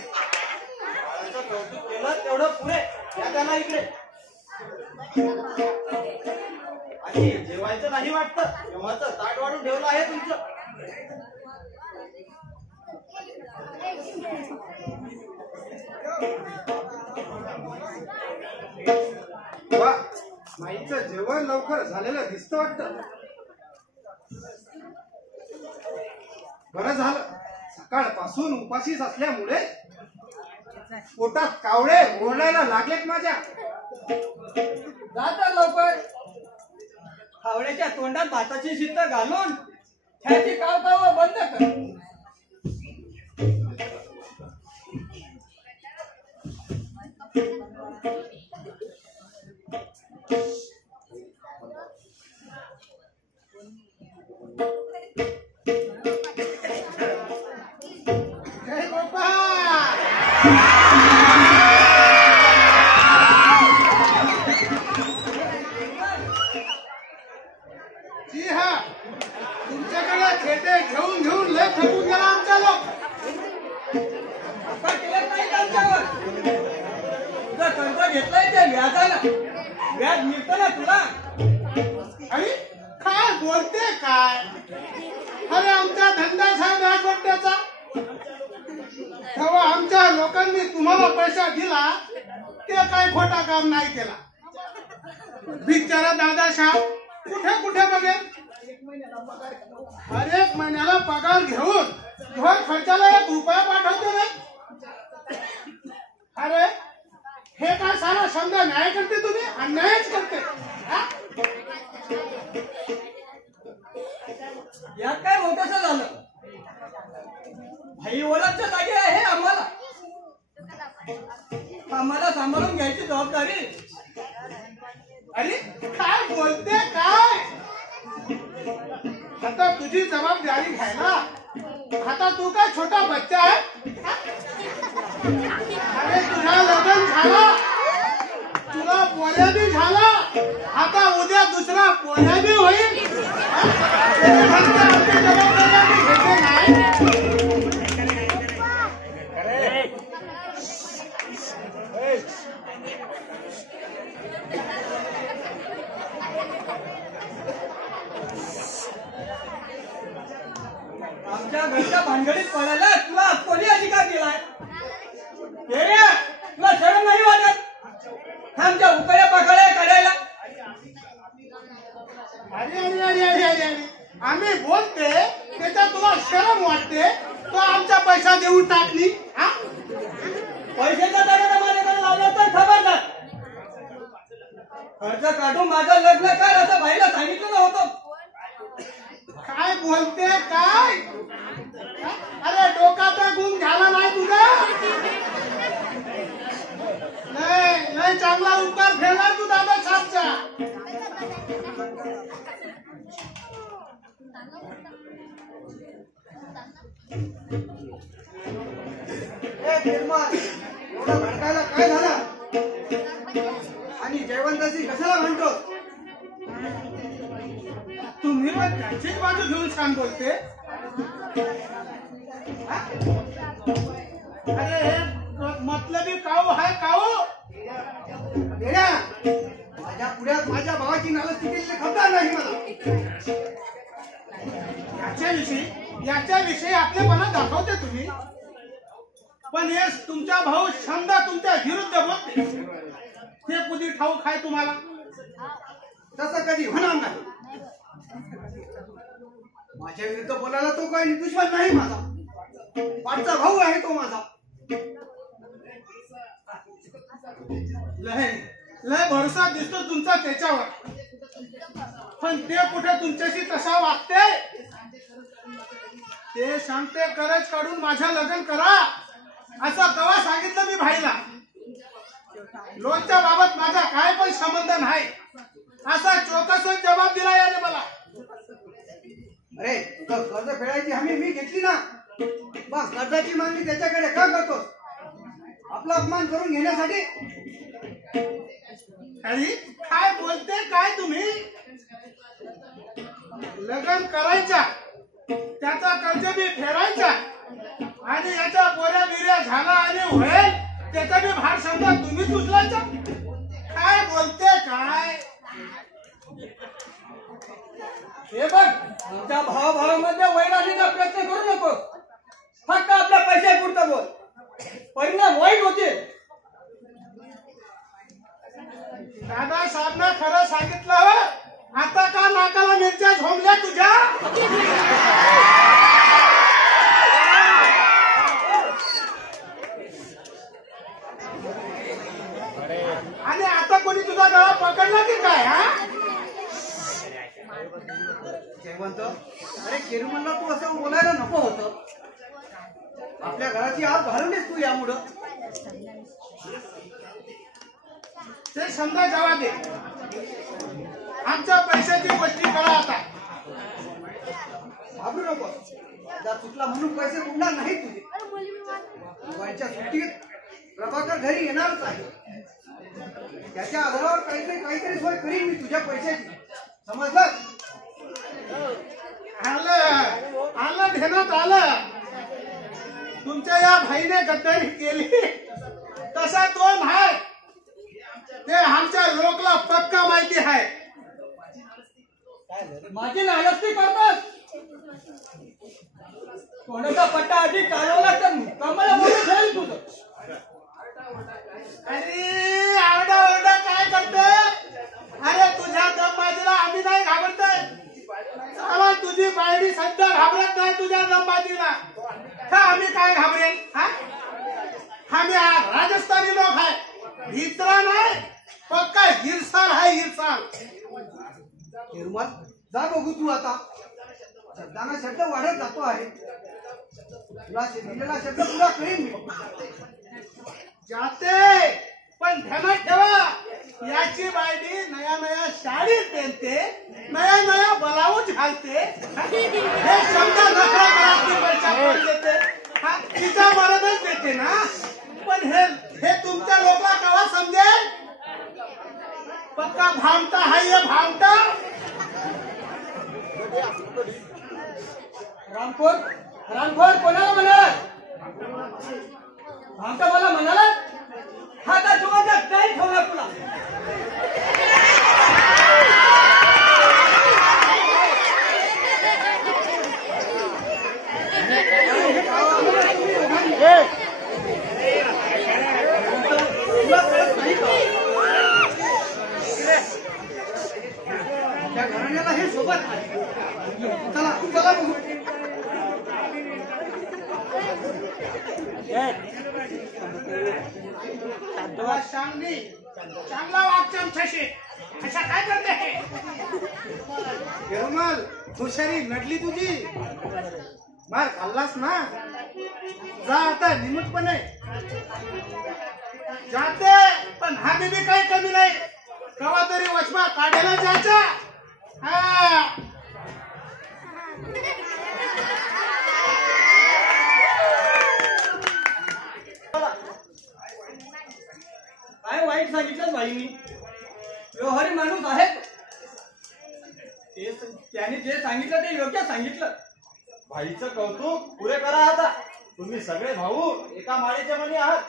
बाळाचं कौतुक केलं तेवढं पुरे या त्यांना इकडे. आणि जेवायचं नाही वाटतं तेव्हाचं ताट वाढून ठेवलं आहे तुमचं. वा, माईचं जेवण लवकर झालेलं दिसतं वाटतं. बरं झालं, सकाळपासून उपाशीच असल्यामुळे पोटात कावळे ओरडायला लागलेत माझ्या. जातात लवकर. खावड्याच्या तोंडात भाताची शिस्त घालून ह्याची काव बंद कर. जय गोपाळ. जी हा, तुमच्याकडे खेटे घेऊन घेऊन लय थकून गेला आमचा लोक. उपकार केलेच नाही आमच्यावर. तुझं कर्ज घेतलंय ते व्याजानं. व्याज मिळतं ना तुला. अरे काय बोलते काय? अरे आमचा धंदा साहेब व्याजवट्ट्याचा. तेव्हा आमच्या लोकांनी तुम्हाला पैसा दिला ते काय खोटा काम नाही केला. बिचारा दादासाहेब कुठे कुठे बघेल. हर एक महिन्याला पगार घेऊन घर खर्चाला 1 रुपया पाठवते नाही. अरे हे काय सारा समजा न्याय करते तुम्ही, अन्यायच करते. हा? यात काय मोठंसं झालं. भाई ओलाच्या जागी आहे आम्हाला. आम्हाला सांभाळून घ्यायची जबाबदारी. अरे काय बोलते काय? आता तुझी जबाबदारी घ्यायला आता तू काय छोटा बच्चा आहे? हा? अरे तुझा लग्न झाला, तुला पोऱ्या बी झाला, आता उद्या दुसरा पोऱ्या बी होईल. हा? तरी म्हणते आमची जबाबदारी आम्ही घेते नाही. आमच्या घरच्या भानगडीत पडायला तुला कोणी अधिकार दिलाय? येड्या, तुला शरम नाही वाटत? आमच्या उकड्या पकड्या काढायला. अरे अरे अरे अरे अरे अरे आम्ही बोलते त्याच्यात तुला शरम वाटते. तो आमचा पैसा देऊन टाकली. हा? पैशाचा दरारा माझ्याकडे लावला तर खबरदार. कर्ज काढून माझं लग्न कर असं भाईला सांगितलं नव्हतं. काय बोलते काय? हा? अरे डोकाचा गुण झाला नाही तुझा. नाही नाही, चांगला उपकार फेडला तू दादा साहेबचा. ए निर्मल, एवढं भडकायला काय झालं? आणि जयवंताची कशाला म्हणतो? तुम्ही पण त्याचीच बाजू घेऊन छान बोलते. हा? अरे हे मतलबी काऊ आहे काऊ. येड्या, माझ्या पुढ्यात माझ्या भावाची नालस्ती केलेली खबर नाही मला. याच्याविषयी आपलेपणा दाखवते तुम्ही, पण हे तुमचा भाऊ समजा तुमच्या विरुद्ध बोलते. ते कुठे ठाऊक आहे तुम्हाला? तसं कधी होणार नाही. माझ्या विरुद्ध बोलायला तो काही दुश्मन नाही माझा, पाठचा भाऊ आहे तो माझा. लय लय भरोसा दिसतो तुमचा त्याच्यावर, पण ते कुठे तुमच्याशी तसा वागते. ते सांगते करज काढून माझ्या लग्न करा, असं केव्हा सांगितलं मी भाईला. लोनच्या बाबत माझा काय पण संबंध नाही, असा चोखस जबाब दिला याने मला. अरे तुझं कर्ज फेडायची हमी मी घेतली ना, मग कर्जाची मागणी त्याच्याकडे का करतोस? आपला अपमान करून घेण्यासाठी? अरे काय बोलते काय तुम्ही? लग्न करायचा, त्याचा कर्ज बी फेडायचा, आणि याच्या बोऱ्या बिऱ्या झाला आणि होईल त्याचा बी भार समजा तुम्हीच उचलायचा. काय बोलते काय? हे बघ, आमच्या भावाभावामध्ये वैर आणण्याचा प्रयत्न करू नको. फक्त आपल्या पैशापुरता बोल, परिणाम वाईट होते. दादा साहेबनं खरं सांगितलं हो. आता का नाकाला मिरच्या झोंबल्या तुझ्या? आणि आता कोणी तुझा गळा पकडला की काय? हा जयवंत, अरे केरुमलला तू असं बोलायला नको होतं. आपल्या घराची आत घालवलीस तू यामुळं. ते समजा जावा दे, आमच्या पैशाची गोष्टी करा आता. घाबरू नको, जर चुकला म्हणून पैसे बुडणार नाहीत तुझे. दिवाळीच्या सुट्टीत प्रभाकर घरी येणारच आहे. त्याच्या आधारावर काहीतरी सोय करीन मी तुझ्या पैशाची, समजलं? आलं ध्यानात आलं. तुमच्या या भाईने गद्दारी केली तसा तो नाही, ते आमच्या लोकला पक्का माहिती आहे. माझी नालस्ती करतात. कोणाचा पट्टा आधी काढवला तर कमला बोलून जाईल तुझं. अरे आरडा ओरडा काय करते? अरे तुझ्या दमबाजीला आम्ही नाही घाबरतोय. चला तुझी बायडी सध्या घाबरत नाही तुझ्या दमबाजीला, का आम्ही काय घाबरेल? आम्ही राजस्थानी लोक आहे, भित्रा नाही, पक्का हिरसाल आहे हिरसाल. केरुमल, जा बघू तू आता. शब्दाना शब्द वाढत जातो आहे. तुला दिलेला शब्द पुरा करीन मी. जाते, पण ध्यानात ठेवा, याची बायडी नया नया साडी पेनते, नया नया ब्लाऊज घालते. हे शब्द नखरा करायची पैसा पण देते, तिचा मरदच देते ना. पण हे तुमच्या लोकांना केव्हा समजेल? पक्का भामटा हाय हे भामटा. रामखोर कोणाला म्हणाला? आमचा मला म्हणाला हातात तुम्हाला नाही ठेवला तुला. त्या घराण्याला हे सोबत आहे. चला चला बघू. सांगली चांगला वागच्या आमच्याशी अशा काय करते हे? केरुमल, हुशारी नडली तुझी, मार खाल्लास ना. जा आता निमूटपणे जाते, पण हा बी काही कमी नाही. कवा तरी वचमा काढायला जायचा. काय वाईट सांगितलं भाईनी? व्यवहारी माणूस आहे. त्याने जे सांगितलं ते योग्य सांगितलं. भाईचं कौतुक पुरे करा आता. तुम्ही सगळे भाऊ एका माळेच्या मणी आहात.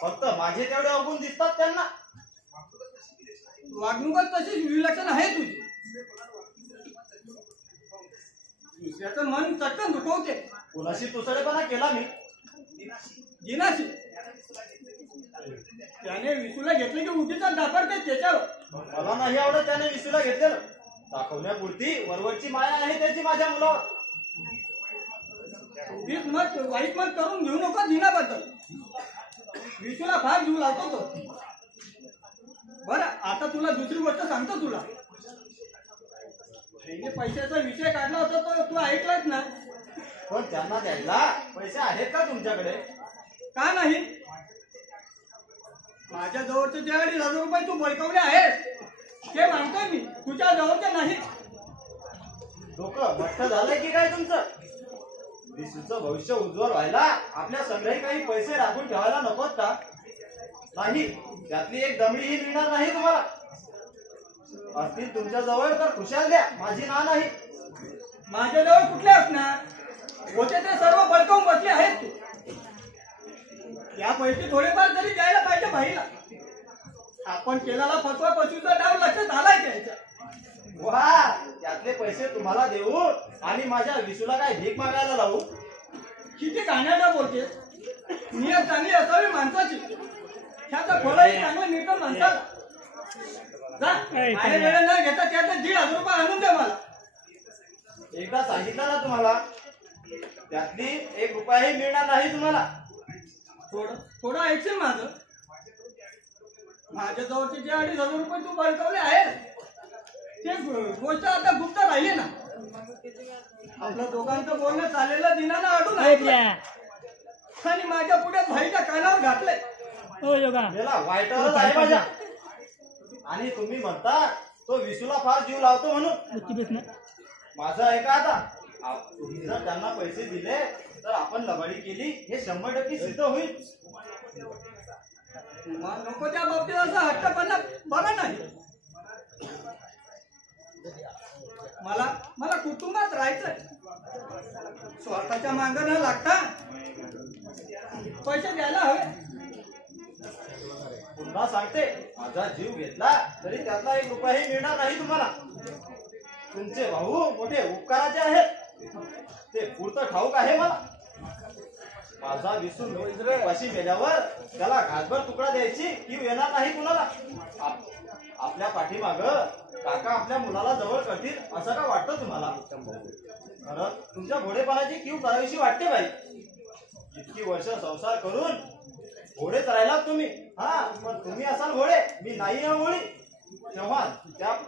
फक्त माझे तेवढे अवगुण दिसतात त्यांना. वागणूकच तशीच विलक्षण आहे तुझी. दुसऱ्याचं मन चटकन दुखवते. कुणाशी तुसडेपणा केला मी? जिनाशी त्याने विसूला घेतले की उगीचा दाखवते त्याच्यावर. मला नाही आवडत त्याने विसूला घेतलेलं. दाखवण्यापुरती वरवरची माया आहे त्याची माझ्या मुलावर. उगीच मत वाईट मत करून घेऊ नको दिनाबद्दल. विशूला फार जीव लावतो तो. बरं आता तुला दुसरी गोष्ट सांगतो तुला. पहिले पैशाचा विषय काढला होता तो तू ऐकलाच ना. पण त्यांना द्यायला पैसे आहेत का तुमच्याकडे? का नाही? माझ्या जवळचे जे 2,500 रुपये तू बळकवले आहेत ते मागतोय मी, तुझ्या जवळचे नाही. डोकं मट्ट झालंय की काय तुमचं? विसूचं भविष्य उज्ज्वल व्हायला आपल्या संग्रही काही पैसे राखून ठेवायला नकोत का? नाही, त्यातली एक दमडीही मिळणार नाही तुम्हाला. असतील तुमच्या जवळ तर खुशाल द्या, माझी ना नाही. माझ्याजवळ कुठले असणार? होते ते सर्व बळकावून बसले आहेत तू. या पैसे थोडेफार तरी द्यायला पाहिजे भाईला. आपण केलेला फसवा पशूचा डाव लक्षात आलाय त्याच्या. वा, त्यातले पैसे तुम्हाला देऊ आणि माझ्या विसूला काय भीक मागायला लावू? किती गाण्याला बोलते. नियत चांगली असावी माणसाची. त्याचं फळही चांगलं मिळतं माणसाला. जा, आणि वेळ न घेता त्याचे 1,500 रुपये आणून दे मला. एकदा सांगितलं ना तुम्हाला, त्यातली 1 रुपयाही मिळणार नाही तुम्हाला. थोडं ऐकशील माझं? माझ्या जवळचे जे 2,500 रुपये तू बळकवले आहेत ते गोष्ट आता गुप्त राहिली ना. आपलं दोघांचं बोलणं चाललेलं दिनानं अडून ऐकलं आणि माझ्या पुढे भाईच्या कानावर घातलंय. हो योगा याला वाईटच आहे माझ्या. आणि तुम्ही म्हणता तो विसूला फार जीव लावतो म्हणून. माझं ऐका आता, तुम्ही जर त्यांना पैसे दिले तर आपण लबाडी केली हे 100% सिद्ध होईल. नको त्या बाबतीत असं हट्टपणा बरं नाही. मला कुटुंबात राहायचंय. स्वार्थाच्या मागं न लागता पैसे द्यायला हवे. पुन्हा सांगते, माझा जीव घेतला तरी त्यातला 1 रुपयाही मिळणार नाही तुम्हाला. तुमचे भाऊ मोठे उपकाराचे आहेत ते पुरतं ठाऊक आहे मला. माझा विसू पाशी मेल्यावर त्याला घासभर तुकडा द्यायची कीव येणार नाही कुणाला. आपल्या पाठीमाग काका आपल्या मुलाला जवळ करतील असं का वाटतं तुम्हाला? खरं तुमच्या घोडेपणाची कीव करावीशी वाटते बाई. इतकी वर्ष संसार करून घोडेच राहिलात तुम्ही. हा, पण तुम्ही असाल घोडे, मी नाही ना घोडी. तेव्हा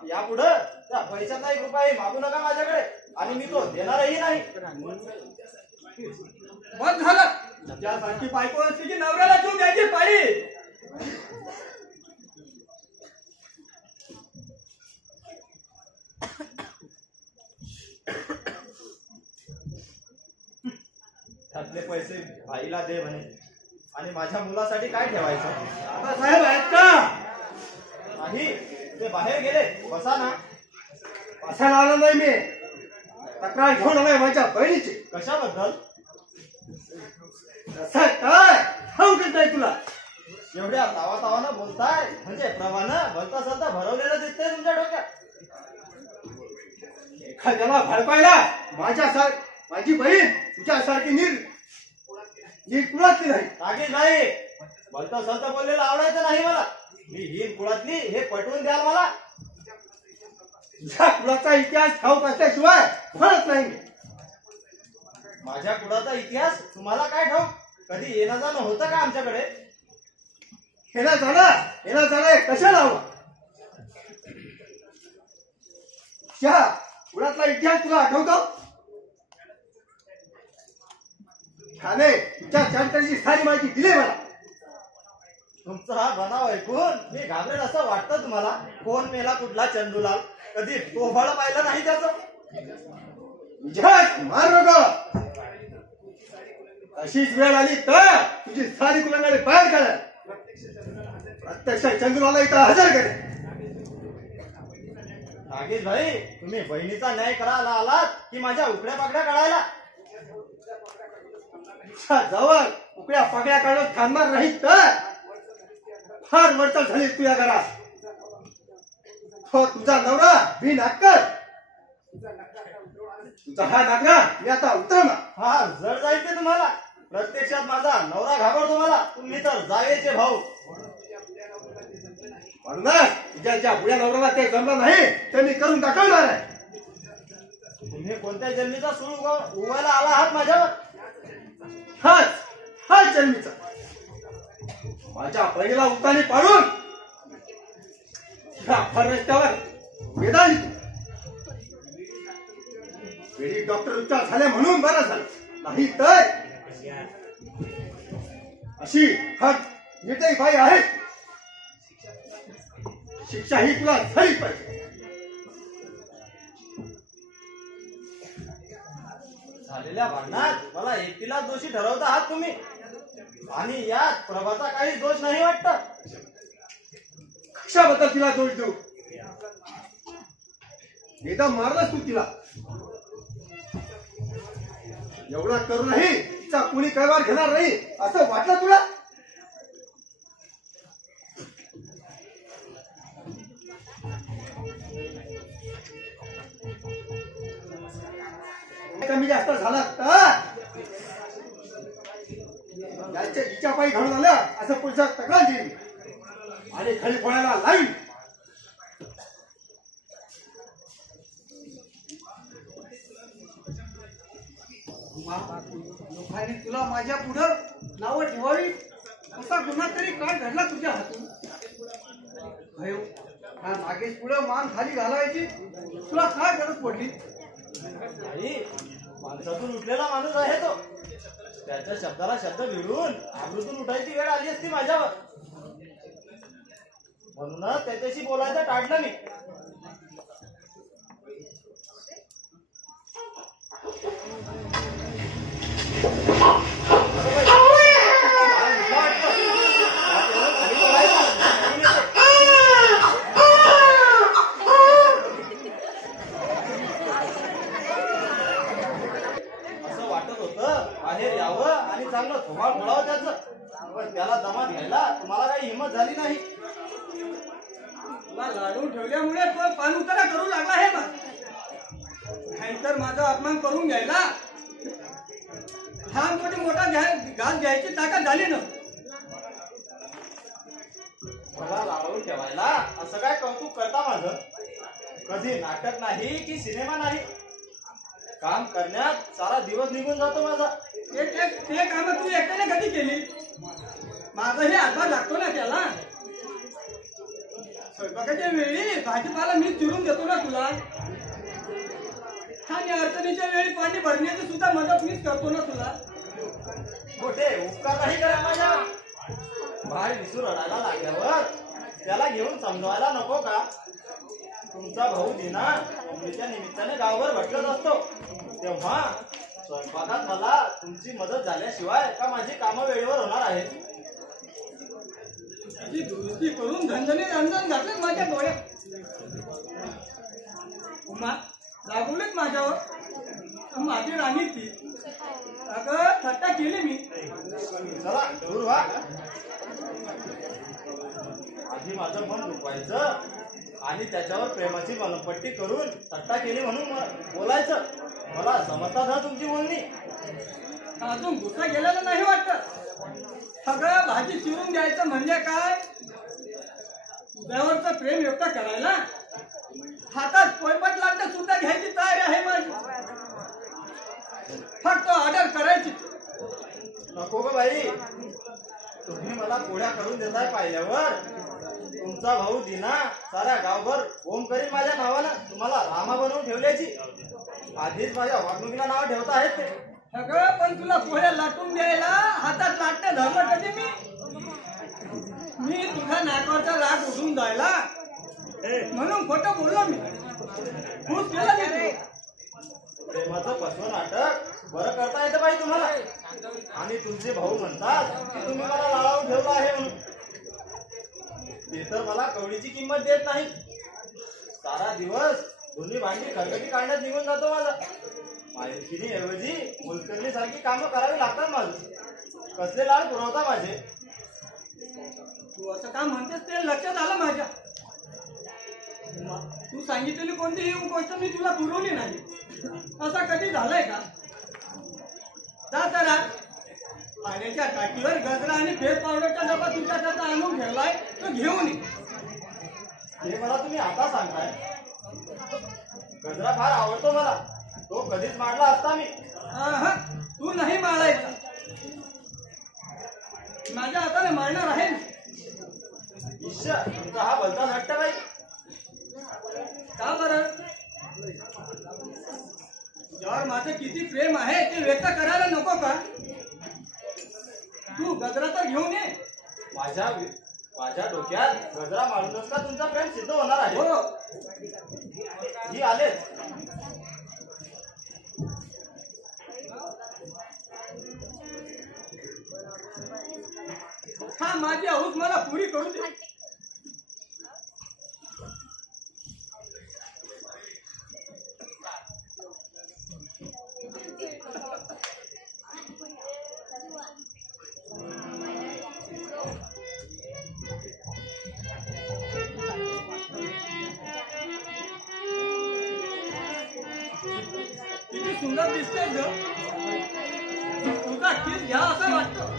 यापुढं त्या पैशाचा 1 रुपयाही मागू नका माझ्याकडे आणि मी तो देणारही नाही. बंद झालं. त्यासारखी बायको असली की नवऱ्याला जीव द्यायची पाळी. त्यातले पैसे भाईला दे म्हणे आणि माझ्या मुलासाठी काय ठेवायचं? साहेब आहेत का? नाही, ते बाहेर गेले. बसा ना. बसायला आलो नाही मी. तक्रार घेऊन आलोय माझ्या बहिणीची. कशाबद्दल? काय ठाऊकच नाही तुला. एवढ्या तावातावानं बोलताय म्हणजे प्रवानं भलता सलता भरवलेलं दिसतंय तुमच्या डोक्यात. एखाद्याला भडकायला माझी बहीण तुझ्यासारखी नीट कुळातली नाही. नागेश भाई, भलता सलता बोललेलं आवडायचं नाही मला. मी हीन कुळातली हे पटवून द्याल मला. तुझ्या कुळाचा इतिहास ठाऊक असल्याशिवाय म्हणत नाही मी. माझ्या कुळाचा इतिहास तुम्हाला काय ठाऊक? कधी येणं जाणं होतं का आमच्याकडे? येणं जाणं कशाला हवं? त्या कुळातला इतिहास तुला आठवतो? ठाणे तुझ्या चांटची स्थानी माहिती दिली मला. तुमचा हा बनाव ऐकून मी घाबरेल असं वाटतं तुम्हाला? कोण मेला कुठला चंदूलाल? कधी टोफाळं पाहिलं नाही त्याचं? मार नको. अशीच वेळ आली तर तुझी स्थानिक कुलांकडे बाहेर काढा. प्रत्यक्ष चंद्राला इथं हजर करे. नागेश भाई, तुम्ही बहिणीचा न्याय करायला आलात की माझ्या उकड्या पाकड्या काढायला? जवळ उकड्या पगड्या काढत थांबणार नाही तर फार वर्ष झाली तुझ्या घरात. हो तुझा नवरा बिनअक्कल. तुझा हा नागरा मी आता उतरणार. हा जड जाईल ते तुम्हाला. प्रत्यक्षात माझा नवरा घाबरतो मला. तुम्ही तर जावेचे भाऊ. म्हणूनच ज्या बुड्या नवऱ्याला ते जमलं नाही ते मी करून दाखवणार आहे. तुम्ही कोणत्या जन्मीचा सूळ उगवायला आला आहात माझ्यावर? हाच जन्मीचा माझ्या पहिला उतानी पाडून या अफर रस्त्यावर वेदाळी वेळी डॉक्टर उपचार झाले म्हणून बरं झालं, नाही तर अशी हट निर्दयी बाई आहे. शिक्षा ही तुला झाली पाहिजे. झालेल्या भांडणात मला एकटीला दोषी ठरवत आहात तुम्ही, आणि यात प्रभाचा काही दोष नाही वाटतं. कशाबद्दल तिला दोष देऊ? एकदा मारलास तू तिला, एवढा करूनही तिचा कुणी कैवार घेणार नाही असं वाटलं तुला? कमी जास्त झाला तर याच्या हिच्या पायी घालून आलं असं पुढच्या तक्रार देईल आणि खडी फोडायला लावील. लोकांनी तुला माझ्या पुढं नावं ठेवावी असा गुन्हा तरी काय घडला तुझ्या हातून? भयो हा नागेश पुढं मान खाली घालायची तुला काय गरज पडली? आई, माणसातून उठलेला माणूस आहे तो. त्याच्या शब्दाला शब्द भिडून आबरूतून उठायची वेळ आली असती माझ्यावर, म्हणूनच त्याच्याशी बोलायचं टाळलं मी. असं वाटत होतं बाहेर यावं आणि चांगलं धुमाळ फोडावं त्याचं, पण त्याला दमात घ्यायला तुम्हाला काही हिंमत झाली नाही. तुला लाडून ठेवल्यामुळे तो पान उतारा करू लागला हे बघ. नाहीतर माझा अपमान करून घ्यायला हा मोठी मोठा घास घ्यायची ताकद झाली ना. मला लावून ठेवायला असं काय कौतुक करता माझं? कधी नाटक नाही की सिनेमा नाही, काम करण्यात सारा दिवस निघून जातो माझा. ते काम तू एकट्याने कधी केली? माझाही हातभार लागतो ना त्याला. स्वयंपाकाच्या वेळी भाजीपाला मी चिरून देतो ना तुला, आणि अडचणीच्या वेळी पाणी भरण्याची सुद्धा मदत मीच करतो ना तुला. मोठे उपकार नाही करा माझ्या. बाहेर विसू रडायला लागल्यावर त्याला घेऊन समजवायला नको का? तुमचा भाऊ दिना नोकरीच्या निमित्ताने गावभर भटकत असतो, तेव्हा स्वयंपाकात मला तुमची मदत झाल्याशिवाय का माझी कामं वेळेवर होणार आहेत? तुझी दुरुस्ती करून झणझणीत अंजन घातलेत माझ्या डोळ्यात. उमा रागवलेत माझ्यावर. माझी राणी ती अगं थट्टा केली मी. चला दूर व्हा. आधी माझं मन दुखवायचं आणि त्याच्यावर प्रेमाची मलमपट्टी करून थट्टा केली म्हणून बोलायचं. मला समजतात ना तुमची बोलणी. अजून गुस्सा गेलेला नाही वाटत. सगळं भाजी चिरून द्यायचं म्हणजे काय? तुझ्यावरचं प्रेम व्यक्त करायला हातात पोयपट लाटणं सुद्धा घ्यायची तयारी आहे माझी. फक्त ऑर्डर करायची. नको ग बाई, तुम्ही मला पोळ्या करून देताय पाहिल्यावर तुमचा भाऊ दिना साऱ्या गावभर ओम करीन माझ्या नावानं तुम्हाला रामा बनवून ठेवल्याची. आधीच माझ्या वागणुकीला नाव ठेवता आहेत ते. सगळं पण तुला पोळ्या लाटून द्यायला हातात लाटणं धरलं कधी मी तुझ्या नाकावरचा राग उडून जायला म्हणून खोटं बोललो मी. खुश केलं मी. प्रेमाचं फसवं नाटक बरं करता येतं बाई तुम्हाला. आणि तुमचे भाऊ म्हणतात की तुम्ही मला लाळावून ठेवलं आहे म्हणून. ते तर मला कवडीची किंमत देत नाही. सारा दिवस दोन्ही भांडी खरकटी काढण्यात निघून जातो माझा. मालकिनी ऐवजी मुलकर्णी सारखी कामं करावी लागतात माझं. कसले लाड पुरवता माझे. तू असं काम म्हणतेस ते लक्षात आलं माझ्या. तू सांगितलेली कोणतीही गोष्ट मी तुला पुरवली नाही. असा कधी झालाय का? जा तर पाण्याच्या टाकीवर गजरा आणि फेस पावडरचा डबा तुझ्याकरता आणून ठेवलाय तो घेऊन ये. हे मला तुम्ही आता सांगताय. गजरा फार आवडतो मला, तो कधीच मांडला असता मी. आहा, तू नाही मारायचा. माझ्या हाताने मारणार आहे मी. ईश्वर, तुमचा हा भलता हट्ट बाई. का बरं? तुझ्यावर माझं किती प्रेम आहे ते व्यक्त करायला नको का? तू गजरा तर घेऊन ये. माझ्या डोक्यात गजरा मारूनच का तुमचा प्रेम सिद्ध होणार आहे? हो, ही आलेच. हा माझी हौस मला पुरी करू दे. किती सुंदर दिसते ग. तुझा किस घ्या असं वाटतं.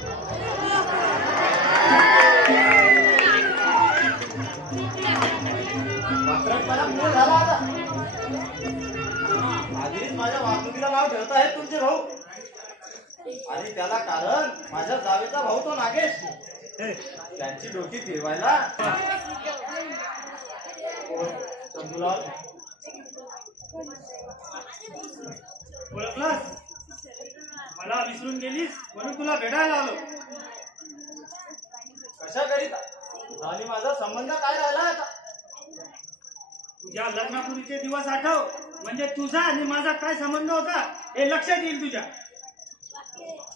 मात्रपणा पूर्ण झाला आता. आधीच माझ्या वागणुकीला नाव ठेवत आहेत तुमचे भाऊ, आणि त्याला कारण माझ्या जावेचा भाऊ तो नागेश. त्यांची डोकी फिरवायला शंभूलाल. ओळखलास? मला विसरून गेलीस म्हणून तुला भेटायला आलो. कशा करीता आणि माझा संबंध काय राहिला आता? तुझ्या लग्नापूर्वीचे दिवस आठव, म्हणजे तुझा आणि माझा काय संबंध होता हे लक्षात येईल तुझ्या.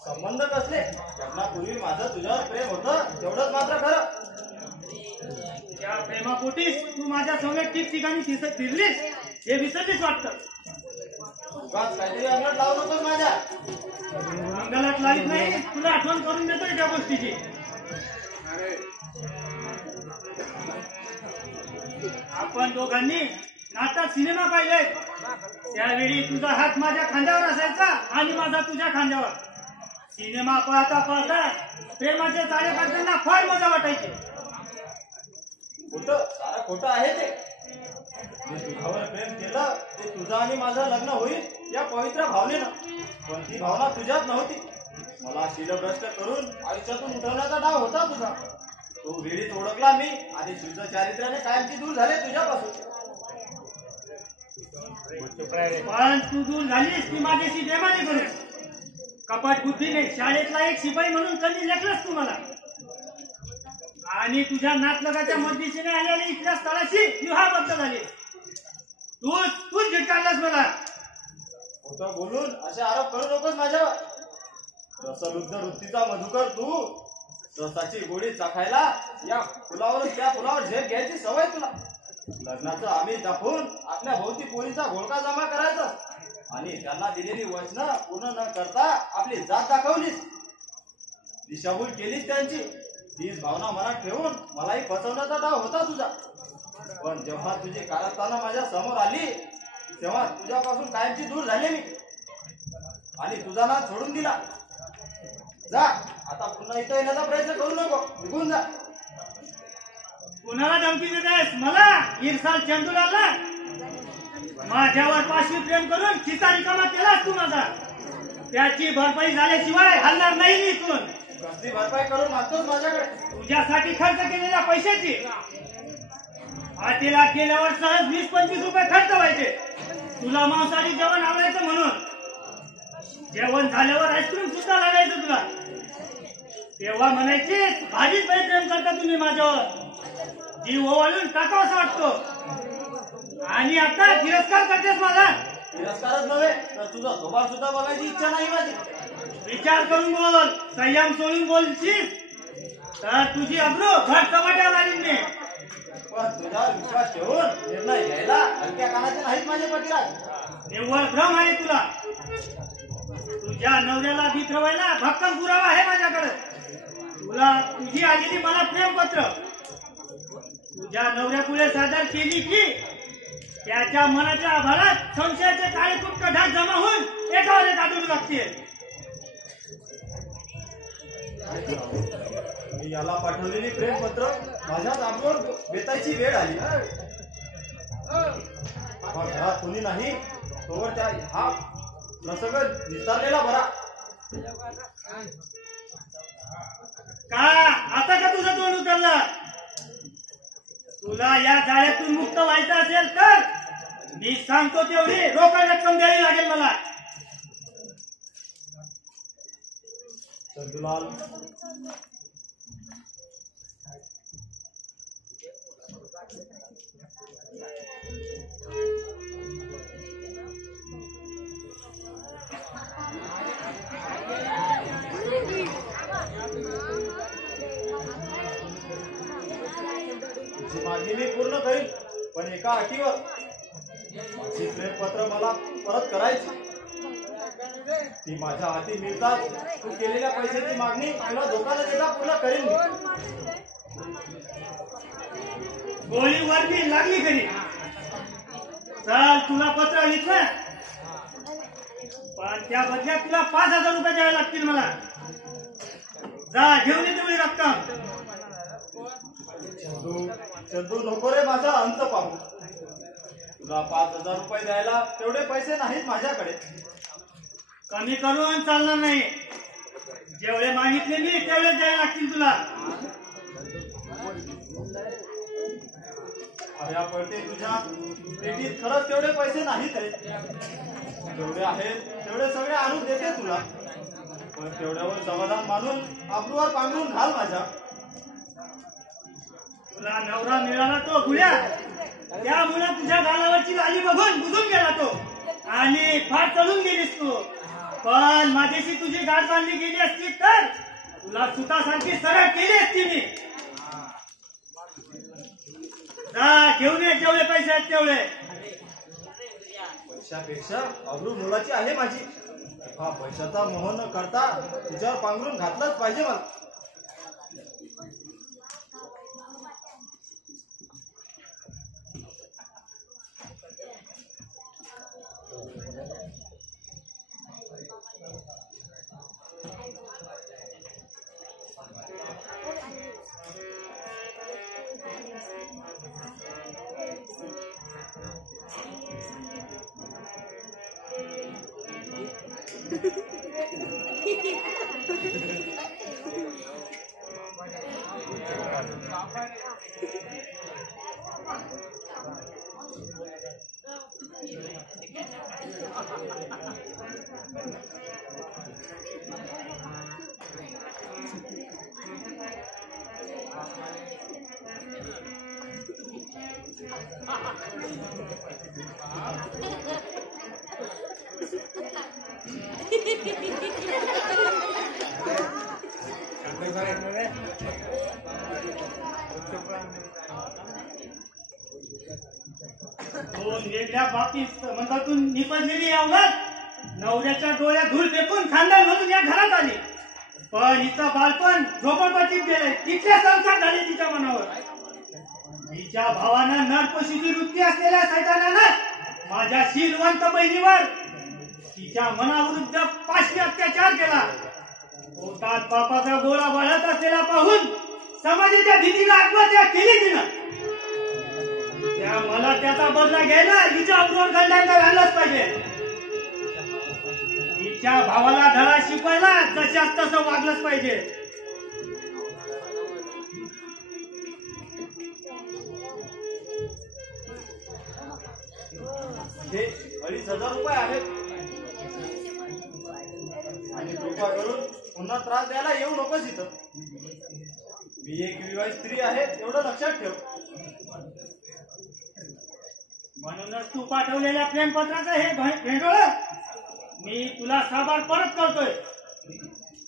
संबंध कसले? लग्नापूर्वी माझं तुझ्यावर प्रेम होतं, तेवढंच मात्र खरं. त्या प्रेमापोटीच तू माझ्या सोबत ठिकठिकाणी फिरलीस हे विसरलीस वाटतं. उगाच काहीतरी अंगलट लावू नकोस माझ्या. अंगालात लाईत नाही, तुला आठवण करून देतोय त्या गोष्टीची. आपण दोघांनी नाटक सिनेमा पाहिलेत. त्यावेळी तुझा हात माझ्या खांद्यावर असायचा आणि माझा तुझ्या खांद्यावर. सिनेमा पाहता पाहता प्रेमाचे चाळे करताना फार मजा वाटायची. खोटं, सारं खोटं आहे ते. मी तुझ्यावर प्रेम केलं ते तुझं आणि माझं लग्न होईल या पवित्र भावनेनं. पण ती भावना तुझ्यात नव्हती. मला शीलभ्रष्ट करून आयुष्यातून उठवण्याचा डाव होता तुझा. तो वेळीच ओळखला मी आणि शुद्ध चारित्र्याने कायमची दूर झाले तुझ्यापासून. पण तू दूर झालीस ती माझ्याशी बेमानी करून. कपट बुद्धीने शाळेतला एक शिपाई म्हणून कधी लेखलंस तू मला. आणि तुझ्या नातलगाच्या मदतीने आलेल्या इथल्या स्थळाशी विवाहबद्ध झाली. तूच झिटकारलास मला. खोटं बोलून असे आरोप करू नकोस माझ्यावर. रसलुब्ध वृत्तीचा मधुकर तू. रसाची गोडी चाखायला या फुलावर त्या फुलावर झेप घ्यायची सवय तुला. लग्नाचं आम्ही दाखवून आपल्या भोवती पोरीचा घोळका जमा करायचा आणि त्यांना दिलेली वचनं पूर्ण न करता आपली जात दाखवलीस. दिशाभूल केलीस त्यांची. तीच भावना मनात ठेवून मलाही फसवण्याचा डाव होता तुझा. पण जेव्हा तुझी कारस्थानं माझ्या समोर आली तेव्हा तुझ्यापासून कायमची दूर झाले मी आणि तुझा नाद सोडून दिला. जा आता पुन्हा इथं येण्याचा प्रयत्न करू नको. निघून जा. कुणाला धमकी देतेस? मला इरसाल चंदूलालला? माझ्यावर पाशवी प्रेम करून खिसा रिकामा केलास तू माझा. त्याची भरपाई झाल्याशिवाय हलणार नाही मी इथून. कसली भरपाई करून मागतोस माझ्याकडे? तुझ्यासाठी खर्च केलेल्या पैशाची. आटीला गेल्यावर सहज 20-25 रुपये खर्च व्हायचे तुला मांसाहारी जेवण आवडायचं म्हणून. जेवण झाल्यावर आईस्क्रीम सुद्धा लागायचं तुला. तेव्हा म्हणायची भाजीच बाई प्रेम करता तुम्ही माझ्यावर. जीव ओवाळून टाकावासा वाटतो आणि आता तिरस्कार करतेस माझा. तिरस्कारच नव्हे तर तुझा स्वभाव सुद्धा बघायची इच्छा नाही माझी. विचार करून बोल. संयम सोडून बोलशील तर तुझी अब्रू घट चपाट्यावर आली नाही. पण तुझ्यावर विश्वास ठेवून निर्णय घ्यायला हलक्या कानाचे नाहीत माझे पतिराज. निव्वळ भ्रम आहे तुला. तुझ्या नवऱ्याला बिथरवायला भक्कम पुरावा आहे माझ्याकडे. तुला तुझी आलेली मला प्रेमपत्र तुझ्या नवऱ्यापुढे सादर केली की त्याच्या मनाच्या आभाळात संशयाचे काळे कुटक ढाक जमा होऊन एकावर एक आदळू लागतील. मी याला पाठवलेली प्रेमपत्र माझ्या जागेवर बेतायची वेळ आली. घरात कोणी नाही तोवर त्या हा प्रसंग विचारलेला बरा. का आता का तुझं तोंड उचललं? तुला या जाळ्यातून मुक्त व्हायचं असेल तर मी सांगतो तेवढी रोकड रक्कम द्यावी लागेल मला. चंदूलाल, तुझी मागणी मी पूर्ण करीन, पण एका अटीवर. माझी प्रेमपत्र मला परत करायची. ती माझ्या हाती मिळतात तू केलेल्या पैशाची मागणी तुला धोका न देता पूर्ण करीन मी. गोळीवर मी लागली घरी. चल तुला पत्र लिहिलं, पण त्या बदल्यात तुला 5,000 रुपये द्यावे लागतील मला. जा घेऊन ये तेवढी रक्कम. चंदू नको रे माझा अंत पाहू. तुला 5,000 रुपये द्यायला तेवढे पैसे नाहीत माझ्याकडे. कमी करून चालणार नाही. जेवढे मागितले मी तेवढे द्यावे लागतील तुला. अरे पडते तुझ्या पेटीत खरंच तेवढे पैसे नाहीत रे. जेवढे आहेत तेवढे सगळे आणून देते तुला, पण तेवढ्यावर समाधान मानून आपलूवर पांघरून घाल माझ्या. तुला नवरा मिळाला तो गुड्या, त्यामुळे तुझ्या गालावरची लाली बघून बुजून गेला तो आणि फार चढून गेलीस तू. पण माझ्याशी तुझी गाठ बांधली गेली असती तर तुला सुतासारखी सरळ केली असती मी. जा घेऊन ये जेवढे पैसे आहेत तेवढे. पैशापेक्षा अब्रू मुलाची आहे माझी. हा पैशाचा मोह न करता तुझ्यावर पांघरून घातलंच पाहिजे मला. दोन वेगळ्या बाबतीत संबंधातून निपजलेली अवलाद नवऱ्याच्या डोळ्यात धूळ फेकून खानदान म्हणून या घरात आली. पण हिचं बालपण झोपडपट्टीत गेले. तिथले संस्कार झाले तिच्या मनावर. तिच्या भावानं नरपशीची वृत्ती असलेल्या सैतानानं माझ्या शीलवंत बहिणीवर तिच्या मनाविरुद्ध पाशवी अत्याचार केला. पोटात बापाचा गोळा वाढत असलेला पाहून समाजाच्या भीतीनं आत्महत्या केली तिनं. त्या मला त्याचा बदला घ्यायला हिच्या अब्रूवर गंडांना घाललंच पाहिजे. हिच्या भावाला धडा शिकवायला जशाच तसं वागलंच पाहिजे. हे 2,500 रुपये आहेत आणि कृपा करून पुन्हा त्रास द्यायला येऊ नकोस इथं. मी एक विवाहित स्त्री आहे एवढं लक्षात ठेव. म्हणूनच तू पाठवलेल्या प्रेमपत्राचं हे भेंडोळ मी तुला साबार परत करतोय.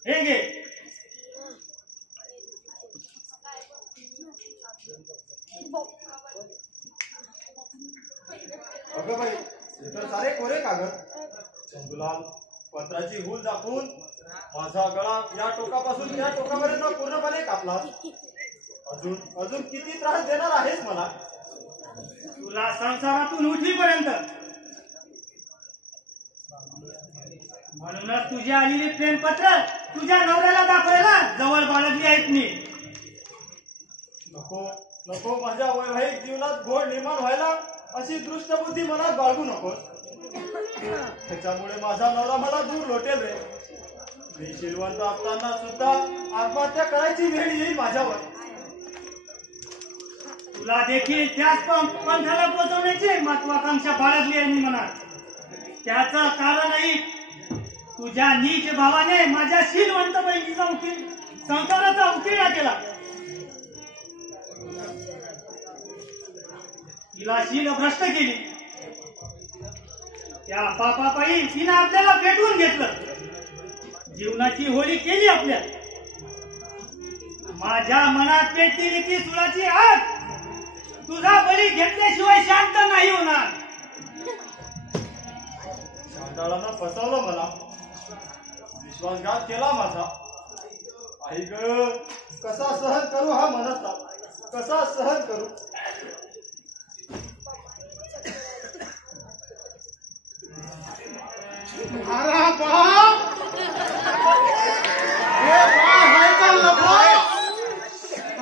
हे घे. अगं बाई इतर सारे कोरे कागद. चंदूलाल, पत्राची हूल दाखवून माझा गळा या टोकापासून त्या टोकापर्यंत पूर्णपणे कापला. अजून अजून किती त्रास देणार आहेस मला? तुला संसारातून उठलीपर्यंत. म्हणूनच तुझी आलेली प्रेमपत्र तुझ्या नवऱ्याला दाखवायला जवळ बाळगली आहेत मी. नको नको, माझ्या वैवाहिक जीवनात घोड निर्माण व्हायला अशी दृष्टबुद्धी मनात बाळगू नको. त्याच्यामुळे माझा नवरा मला दूर लोटेल रे. मी श्रीमंत असताना सुद्धा आत्महत्या करायची वेळ येईल माझ्यावर. तुला देखील त्याच पंथाला पोहोचवण्याची महत्वाकांक्षा बाळगली आहे मी मनात. त्याचं कारणही तुझ्या नीच भावाने माझ्या शीलवंत बहिणीचा संसाराचा उकिळा केला. तिला शील भ्रष्ट केली. त्या पापापायी तिने आपल्याला पेटवून घेतलं. जीवनाची होळी केली आपल्या. माझ्या मनात पेटलेली ती सुळाची आग तुझा बळी घेतल्याशिवाय शांत नाही होणार. शांताळानं फसवलं मला, विश्वासघात केला माझा. आई ग, कसा सहन करू हा मनस्ताप, कसा सहन करू. अरे बाप, हे बाळ आहे का लफडा?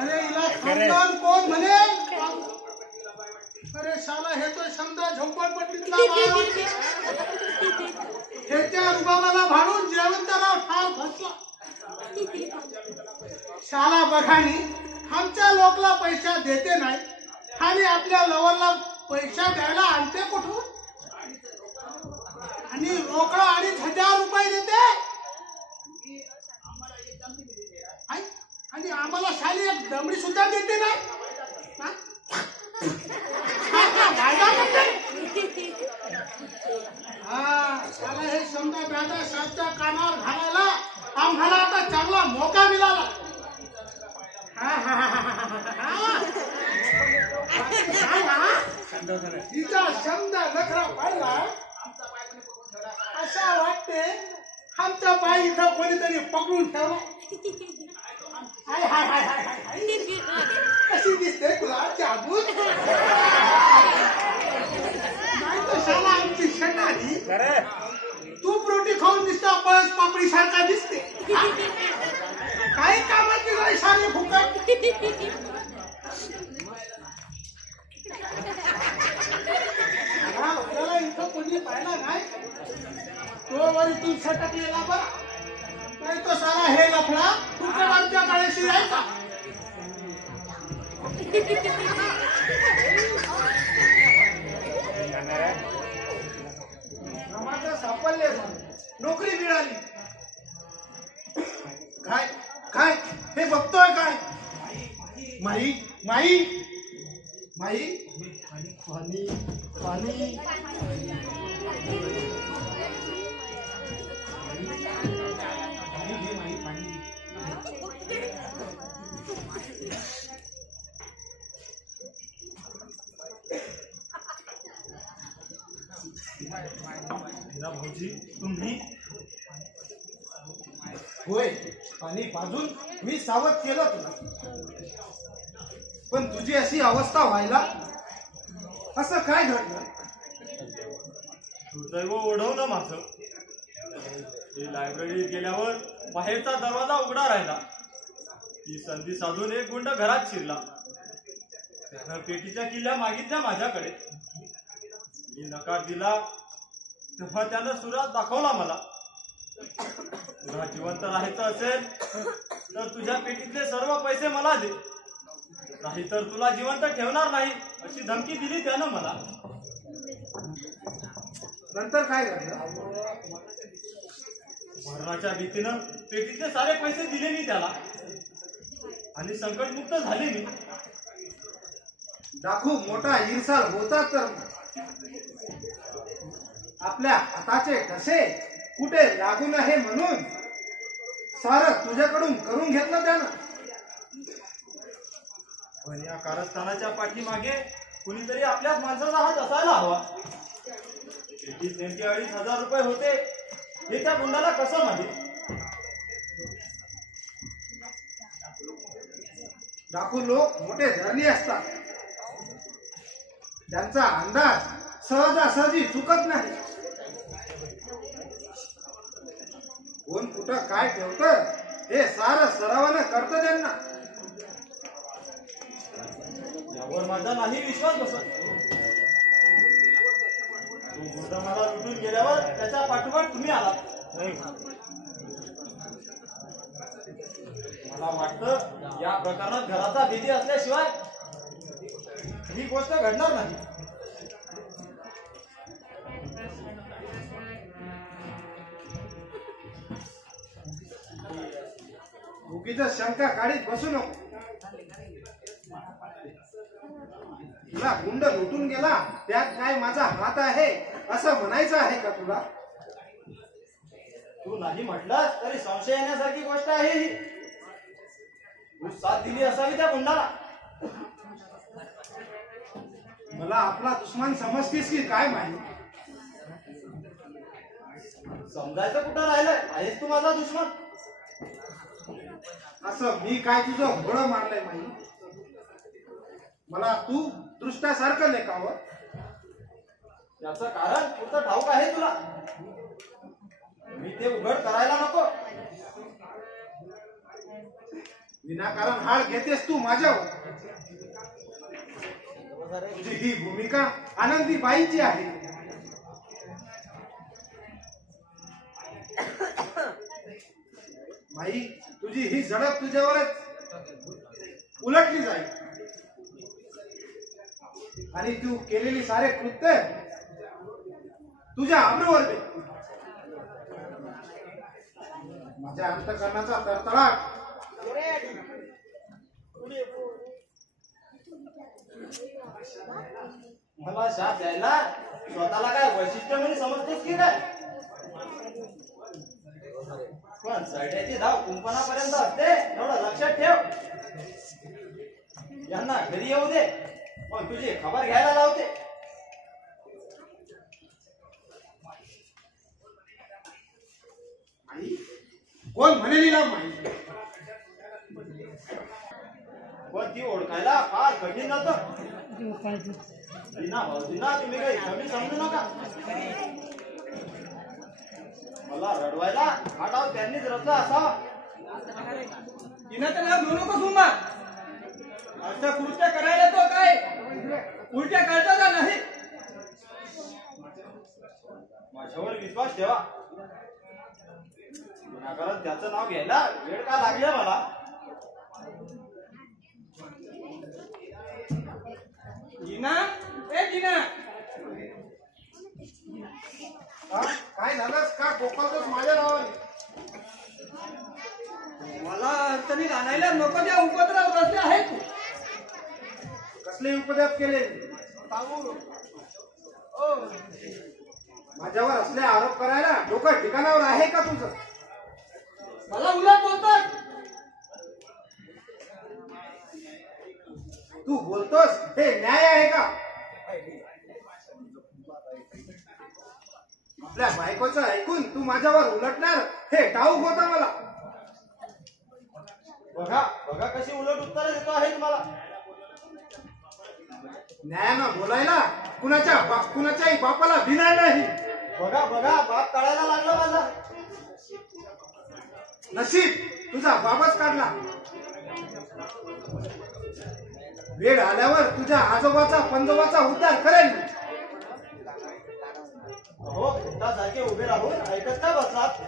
अरे हिला खानदान कोण म्हणे? अरे शाला हे तो समजा झोपडपट्टीतला बाळ. ह्याच्या रुबाबाला भाडून जेवंताला ठाव फसला. शाला बघानी आमच्या लोकला पैसा देते नाही आणि आपल्या लवरला पैसा द्यायला आणते कुठून? आणि रोकडा 2,500 रुपये देते आणि आम्हाला शाली एक दमडी सुद्धा देते नाही. शाला हे समजा दादा साहेबच्या कानावर घालायला आम्हाला आता चांगला मोका मिळाला. तिचा समजा नखरा पाहिला असा वाटते आमचा पाय इथं कोणीतरी पकडून ठेवला. हाय हाय हाय हाय हाय, कशी दिसते गुलाबची आबूत. नाही तर शाला आमची शनाली तूप रोटी खाऊन दिसता पळस पापडी सारखा दिसते. काही कामाची नाही सारी फुकट. आपल्याला इथं कोणी पाहिला नाही तो वर इथून सटकलेला बरा. नाही तो सारा हे लफडा तुमच्या आमच्या काळाशी यायचा. कामाचं सापडले, नोकरी मिळाली. काय काय हे बघतोय काय? माई माई माई, पाणी पाणी. भाऊजी तुम्ही? होय, पाणी पाजून मी सावध केलं तुला. पण तुझी अशी अवस्था व्हायला असं काय घडलं? दुर्दैव ओढवलं माझं. लायब्ररीत गेल्यावर बाहेरचा दरवाजा उघडा राहिला. ती संधी साधून एक गुंड घरात शिरला. त्यानं पेटीच्या किल्ल्या मागितल्या माझ्याकडे. मी नकार दिला तेव्हा त्यानं सुरात दाखवला मला. तुला जिवंत राहायचं असेल तर तुझ्या पेटीतले सर्व पैसे मला दे, नाहीतर तुला जिवंत ठेवणार नाही अशी धमकी दिली त्यानं मला. नंतर काय घडलं? मरणाच्या भीतीनं पेटीतले सारे पैसे दिले मी त्याला आणि संकटमुक्त झाले मी. डाकू मोठा ईर्षाल होता तर आपल्या हाताचे कसे कुठे लागू नये म्हणून सारं तुझ्याकडून करून घेतलं त्यानं. पण या कारस्थानाच्या पाठीमागे कुणीतरी आपल्याच माणसाचा हात असायला हवा. पेटीत नेमके 2,500 रुपये होते हे त्या गुंडाला कसं माहित? डाकू लोक मोठे धनी असतात, त्यांचा अंदाज सहजासहजी चुकत नाही. कोण कुठं काय ठेवतं हे सारं सरावानं करतं त्यांना. यावर माझा नाही विश्वास बसत. तो गुंड मला लुटून गेल्यावर त्याच्या पाठोपाठ तुम्ही आलात. मला वाटतं या प्रकरणात घराचा भीती असल्याशिवाय ही गोष्ट घडणार नाही. उगीच शंका काढीत बसू नको. तुला गुंड लुटून गेला त्यात काय माझा हात आहे असं म्हणायचं आहे का तुला? तू नाही म्हटलास तरी संशय येण्यासारखी गोष्ट आहे ही. तू साथ दिली असावी त्या गुंडाला. मला आपला दुश्मन समजतीस की काय माहिती? समजायचं कुठं राहिलंय? आहेस तू माझा दुश्मन? असं मी काय तुझं घोडं मारलंय माहिती? मला तू दृष्टासारखं लेखावं. याचं कारण पुढचं ठाऊक आहे तुला. मी ते उघड करायला नको. विनाकारण हाड घेतेस तू माझ्यावर. तुझी ही भूमिका आनंदीबाईची आहे. माई, तुझी ही झडप तुझ्यावरच उलटली जाईल आणि तू केलेली सारे कृत्य तुझ्या आबरूवर दे. माझ्या अंतकरणाचा तरतडाट मला शाप द्यायला स्वतःला काय वैशिष्ट्य म्हणून समजतोस की काय? पण चढण्याची धाव कुंपणापर्यंत असते एवढं लक्षात ठेव. यांना घरी येऊ दे, मग तुझी खबर घ्यायला लावते. कोण म्हणेल माहिती? पण ती ओळखायला फार कठीण जातं. रीना भाऊजींना तुम्ही काही कमी समजू नका. मला रडवायला हा डाव त्यांनीच रचला असावा. तिनं नाव घेऊ नको सुमा. असं कृत्य करायला तो काय उलट्या काढता नाही. माझ्यावर विश्वास ठेवा. विनाकारण त्याचं नाव घ्यायला वेळ का लागला मला? जिना, ए जिना, काय झालंस का गोपालच माझ्या नावाने? मला अडचणीत आणायला नको त्या उपद्रव रचले आहेत. कसले उपद्रव केले? माझ्यावर असले आरोप करायला डोकं ठिकाणावर आहे का तुझं? मला उलट बोलतात. तू बोलतोस हे न्याय आहे का? आपल्या बायकोचं ऐकून तू माझ्यावर उलटणार हे ठाऊक होतं मला. बघा बघा कशी उलट उत्तर देतो आहे तुम्हाला. न्यायानं बोलायला कुणाच्याही बापाला भिणार नाही. बघा बघा बाप काढायला लागला माझा. नशीब तुझा बाबाच काढला. वेळ आल्यावर तुझ्या आजोबाचा पंजोबाचा उद्धार करेल. हो सारखे उभे राहून ऐकत काय बसलात?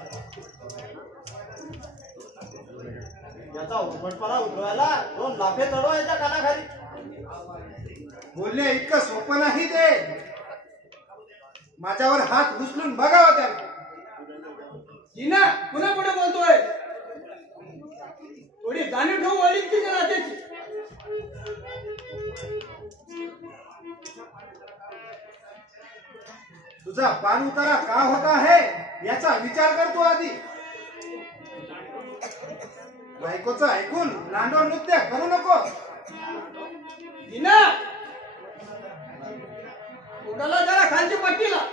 याचा उघडपणा उतरवायला 2 लाफे चढवा याच्या कानाखाली. बोलणे इतकं सोपं नाही ते. माझ्यावर हात उचलून बघावा त्याला. जिना पुन्हा पुढे बोलतोय. थोडी जाणीव ठेवू वळीन की नात्याची. तुझा पान उतारा का होता आहे याचा विचार करतो आधी. बायकोचं ऐकून लांडोर नृत्य करू नको. जिना, पोटाला जरा खालची पट्टी ला.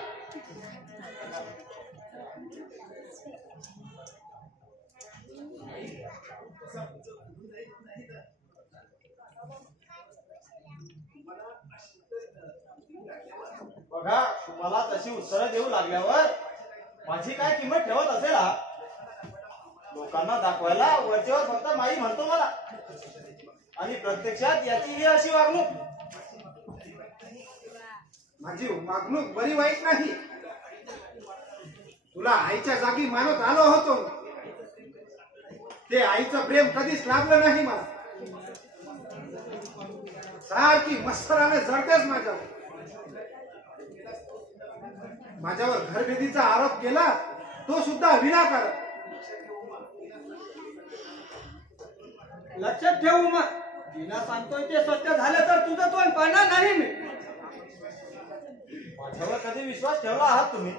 बघा तुम्हाला तशी उत्तरं देऊ लागल्यावर माझी काय किंमत ठेवत असेल हा? लोकांना दाखवायला वरच्यावर फक्त माई म्हणतो मला, आणि प्रत्यक्षात याची ही अशी वागणूक. माझी वागणूक बरी वाईट नाही. तुला आईच्या जागी मानत आलो होतो. ते आईचं प्रेम कधीच लाभलं नाही मला. सारखी मत्सराने जळतेच माझ्यावर घरभेदीचा आरोप केला, तो सुद्धा विनाकारण. लक्षात ठेवू मग, तिला सांगतोय ते सत्य झालं तर तुझं तोंड पाडणार नाही मी. माझ्यावर कधी विश्वास ठेवला आहात तुम्ही?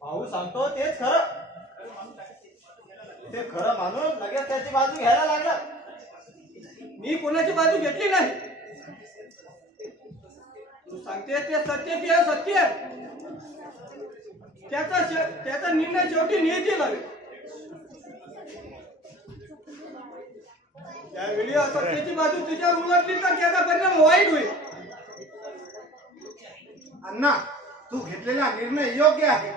भाऊ सांगतो तेच खरं. ते खरं मानून लगेच त्याची बाजू घ्यायला लागला. मी कोणाची बाजू घेतली नाही. तू सांगते ते सत्य की असत्य, त्याचा निर्णय शेवटी नियती लागेल. त्यावेळी असत्याची बाजू तुझ्यावर उलटली तर त्याचा परिणाम वाईट होईल. अण्णा, तू घेतलेला निर्णय योग्य आहे.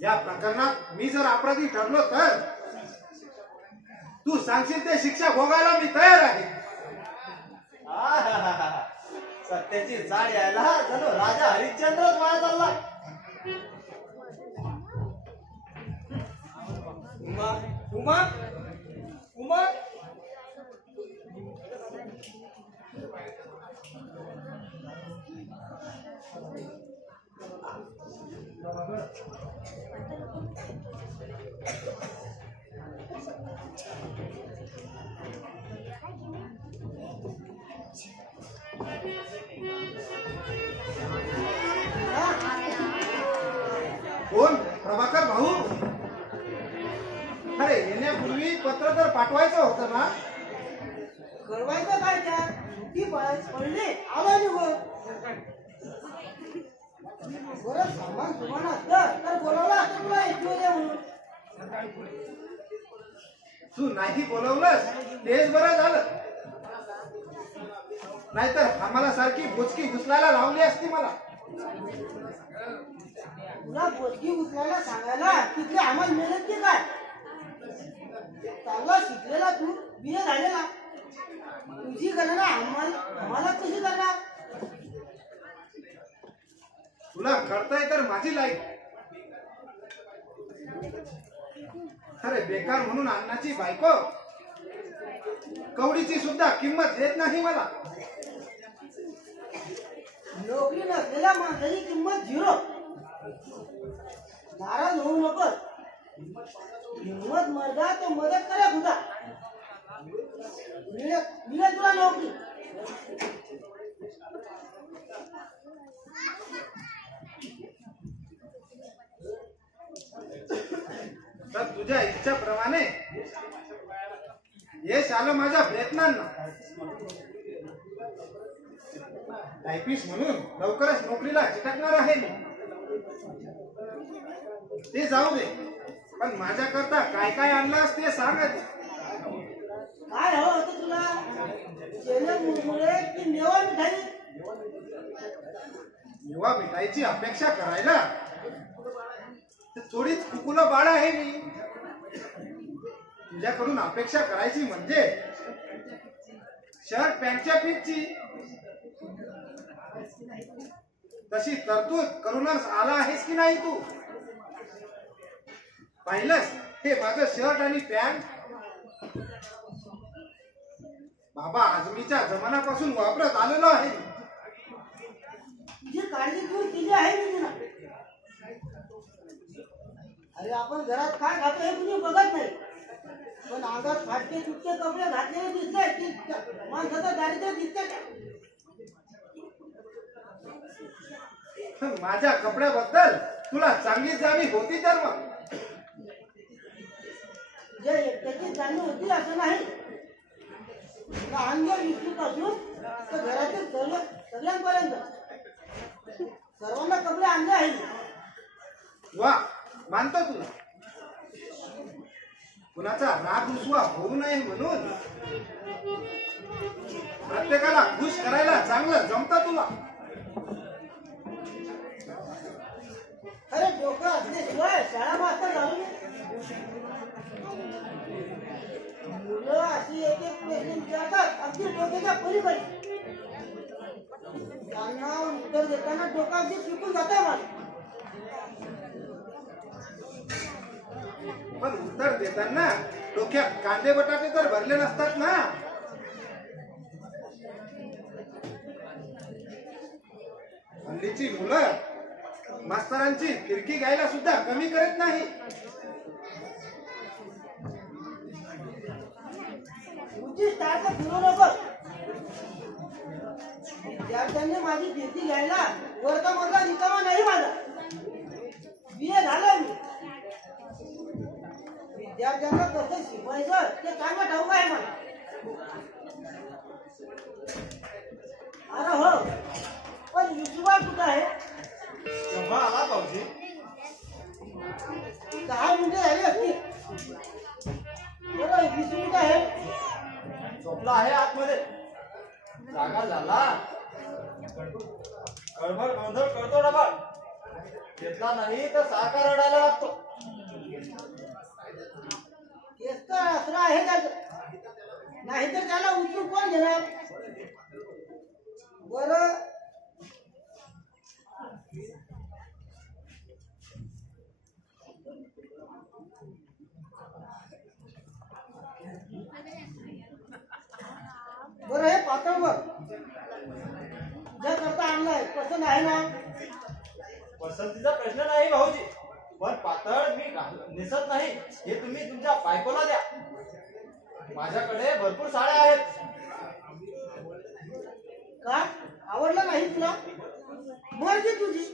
या प्रकरणात मी जर अपराधी ठरलो तर तू सांगशील ते शिक्षा भोगायला मी तयार आहे. आहाहाहा. सत्याची जाळ यायला जणू राजा हरिश्चंद्रच वाया चालला. उमा उमा उमा कोण? प्रभाकर भाऊ? अरे येण्यापूर्वी पत्र तर पाठवायचं होतं ना. करवायचं काय त्या ती पडली आला निघून. बरं सामान सुमान असतं तर बोलावलं असतं तुला येऊ दे म्हणून. तू नाही बोलवलंस तेच बरं झालं. नाहीतर आम्हाला सारखी बोचकी उचलायला लावली असती मला. तुला बोलकी उचलायला सांगायला तिथे आम्हाला मिळत की काय? चांगला शिकलेला तू, बीए झालेला, तुझी गणना आम्हाला कशी करणार? तुला कळतंय तर माझी लाईक. अरे बेकार म्हणून अन्नाची बायको कवडीची सुद्धा किंमत देत नाही मला. नोकरी नसलेल्या माणसाची किंमत 0. नाराज होऊ नको. हिंमत मर्दा तो मदत करे खुदा. मिळेल तुला नोकरी. तर तुझ्या इच्छेप्रमाणे यश आलं माझ्या प्रयत्नांना. टायपिस्ट म्हणून लवकरच नोकरीला चिटकणार आहे मी. ते जाऊ दे, पण माझ्याकरता काय काय आणलास ते सांग. काय हवं होतं तुला? शेले मुरमुरे की मेवा मिठाई? मेवा मिठाईची अपेक्षा करायला थोडीच कुकुलं बाळ आहे मी. तुझ्याकडून अपेक्षा करायची म्हणजे शर्ट पॅन्टच्या पीठची. तशी तरतूद करूनच आला आहेस की नाही तू? पाहिलंस हे माझं शर्ट आणि पॅन्ट बाबा आजमीच्या जमान्यापासून वापरत आलेलो आहे. तुझी काळजी तू केली आहे मी तुला. अरे आपण घरात काय खातो हे तुम्ही बघत नाही, पण अंगात फाटके तुटके कपडे घातलेले दिसले की माणसाचं दारिद्र्य दिसते. माझ्या कपड्याबद्दल तुला चांगली जाणीव होती तर मग. जे एकट्याची जाणीव होती असं नाही. लहान विष्णूपासून तर घरातील सगळ्यांपर्यंत सर्वांना कपडे आणले आहेत. वा, मानतो तुला. कुणाचा राग रुसवा होऊ नये म्हणून प्रत्येकाला खुश करायला चांगलं जमतं तुला. अरे डोकं असल्याशिवाय शाळा मास्तर झालो नाही. मुलं अशी एक एक प्रश्न विचारतात अगदी डोक्याच्या पलीकडे. त्यांना उत्तर देताना डोका अगदी चुकून जाते मला. पण उत्तर देताना डोक्यात कांदे बटाटे तर भरले नसतात ना. हल्लीची मुलं मास्तरांची फिरकी घ्यायला सुद्धा कमी करत नाही. तुझी स्टार्ट फिरू नको. विद्यार्थ्यांनी माझी फिरकी घ्यायला वर्गामधला रिकामा नाही माझा. BA झालं मी. विद्यार्थ्यांना कसं शिकवायचं ते चांगलं ठाऊक आहे मला. अरे हो, पण विसुबा कुठं आहे? केव्हा आला भाऊजी? 10 मिनिटं झाली असती. बरं विसू कुठं आहे? झोपला आहे आतमध्ये. जागा झाला गडबड गोंधळ करतो डबा. घेतला नाही तर सारखा रडायला लागतो. तेच तर असं आहे त्याचं. नाहीतर त्याला उचलून कोण घेणार? बरं बरं हे पातळ बघ. ज्या करता आणलाय पसंत आहे ना? पसंतीचा प्रश्न नाही भाऊजी, पण पातळ मी नेसत नाही हे तुम्ही तुमच्या बायकोला द्या. माझ्याकडे भरपूर साड्या आहेत. का आवडलं नाही तुला? मर्जी तुझी.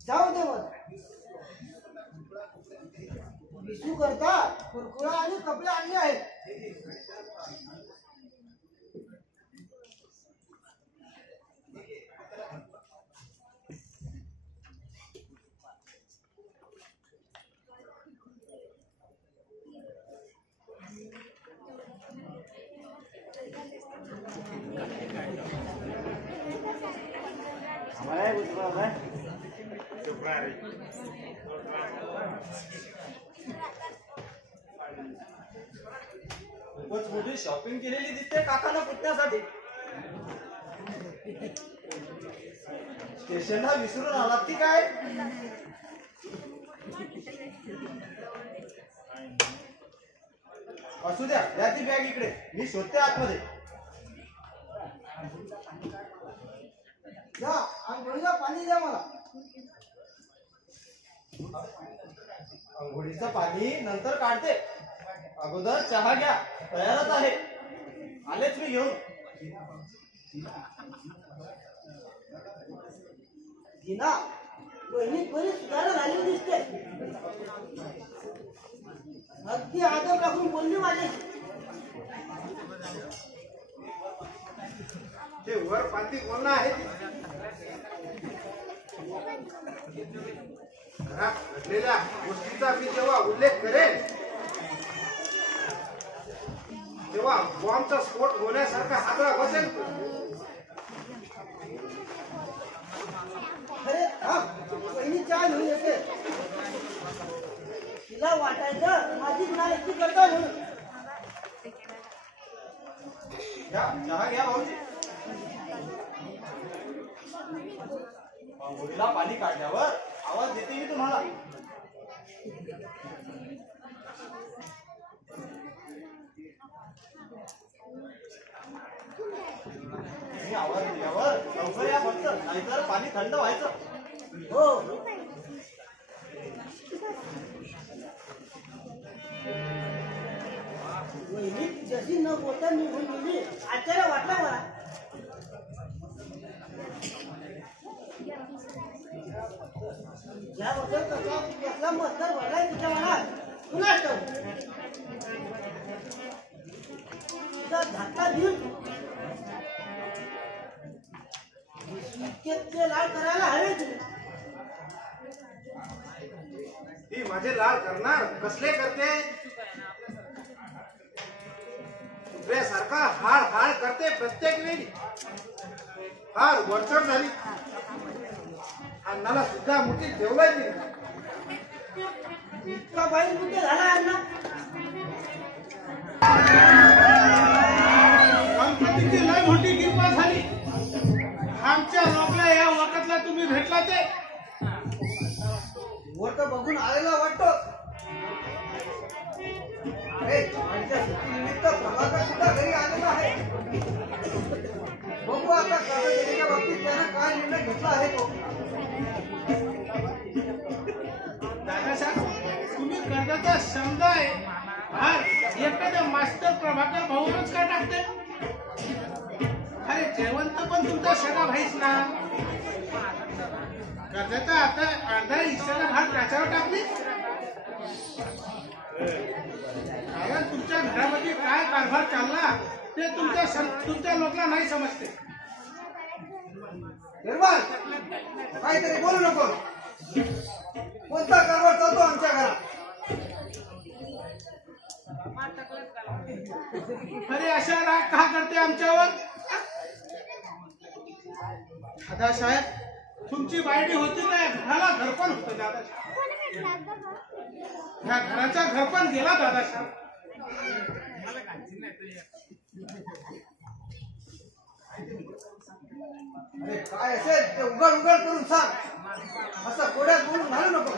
जाऊ दे मग. विसू करता कुरकुरा आणि कपडे आणले आहेत. खूपच मोठी शॉपिंग केलेली दिसते काकांना पुतण्यासाठी. स्टेशनला विसरून आलात की काय? असू द्या, द्या ती बॅग इकडे. मी शोधते आतमध्ये. जा आंघोळीला पाणी द्या मला. अंघोळीचं पाणी नंतर काढते. अगोदर चहा घ्या. तयारच आहे. आलेच मी घेऊन. दिना वहिनी बरीच सुधारणा झालेली दिसते. अगदी आदर राखून बोलली माझ्याशी. ते वर पाती बोलणं आहे. घरात घडलेल्या गोष्टीचा मी जेव्हा उल्लेख करेन तेव्हा बॉम्बचा स्फोट होण्यासारखा हादरा बसेल. अरे हा वहिनी चहा घेऊन येते. तिला वाटायचं माझी नाईकी करता म्हणून. घ्या चहा घ्या भाऊजी. अंघोळीला पाणी काढल्यावर आवाज देते मी तुम्हाला. मी आवाज दिल्यावर लवकर या फक्त, नाहीतर पाणी थंड व्हायचं. हो वहिनी जशी न बोलता निघून गेली. आश्चर्य वाटला मला. ज्याबद्दल कसला मस्तर भरलाय तिच्या मनात कुणास ठाऊक. तिचा धक्का देऊन इतके लाल करायला हवे तुम्ही. ती माझे लाल करणार कसले करते? सारखा हाड हाड करते प्रत्येक वेळी. फार वरचढ झाली. अन्नाला सुद्धा मुठी ठेवलाय तिने. इतका बाई कुठे झाला अण्णा? गणपतीची लय मोठी कृपा झाली. आमच्या लोकला या वखतला तुम्ही भेटला ते वर तर बघून आलेला वाटतो. माझ्या सुट्टीनिमित्त प्रभाकर सुद्धा घरी आलेला आहे. बघू आता कर्ज देण्याच्या बाबतीत त्यानं काय निर्णय घेतला आहे तो. दादासाहेब तुम्ही कर्जाचा समुदाय एखाद्या मास्टर प्रभाकर भाऊनच का टाकते? अरे जयवंत पण तुमचा सगळा भाईच ना. कर्जाचा आता अर्धा हिस्साला भाग त्याच्यावर टाकली. कारण तुमच्या घरामध्ये काय कारभार चालला ते तुमच्या लोकांना नाही समजते. निर्मल काहीतरी बोलू नको. कोणता कारभार चालतो आमच्या घरात? अरे अशा राग का करते आमच्यावर? दादासाहेब तुमची बायडी होती ना, घराला घरपण होतं दादासाहेब. ह्या घराचा घरपण गेला दादासाहेब. अरे काय असेल ते उघड उघड करून सांग. असं कोड्यात बोलून घालू नको.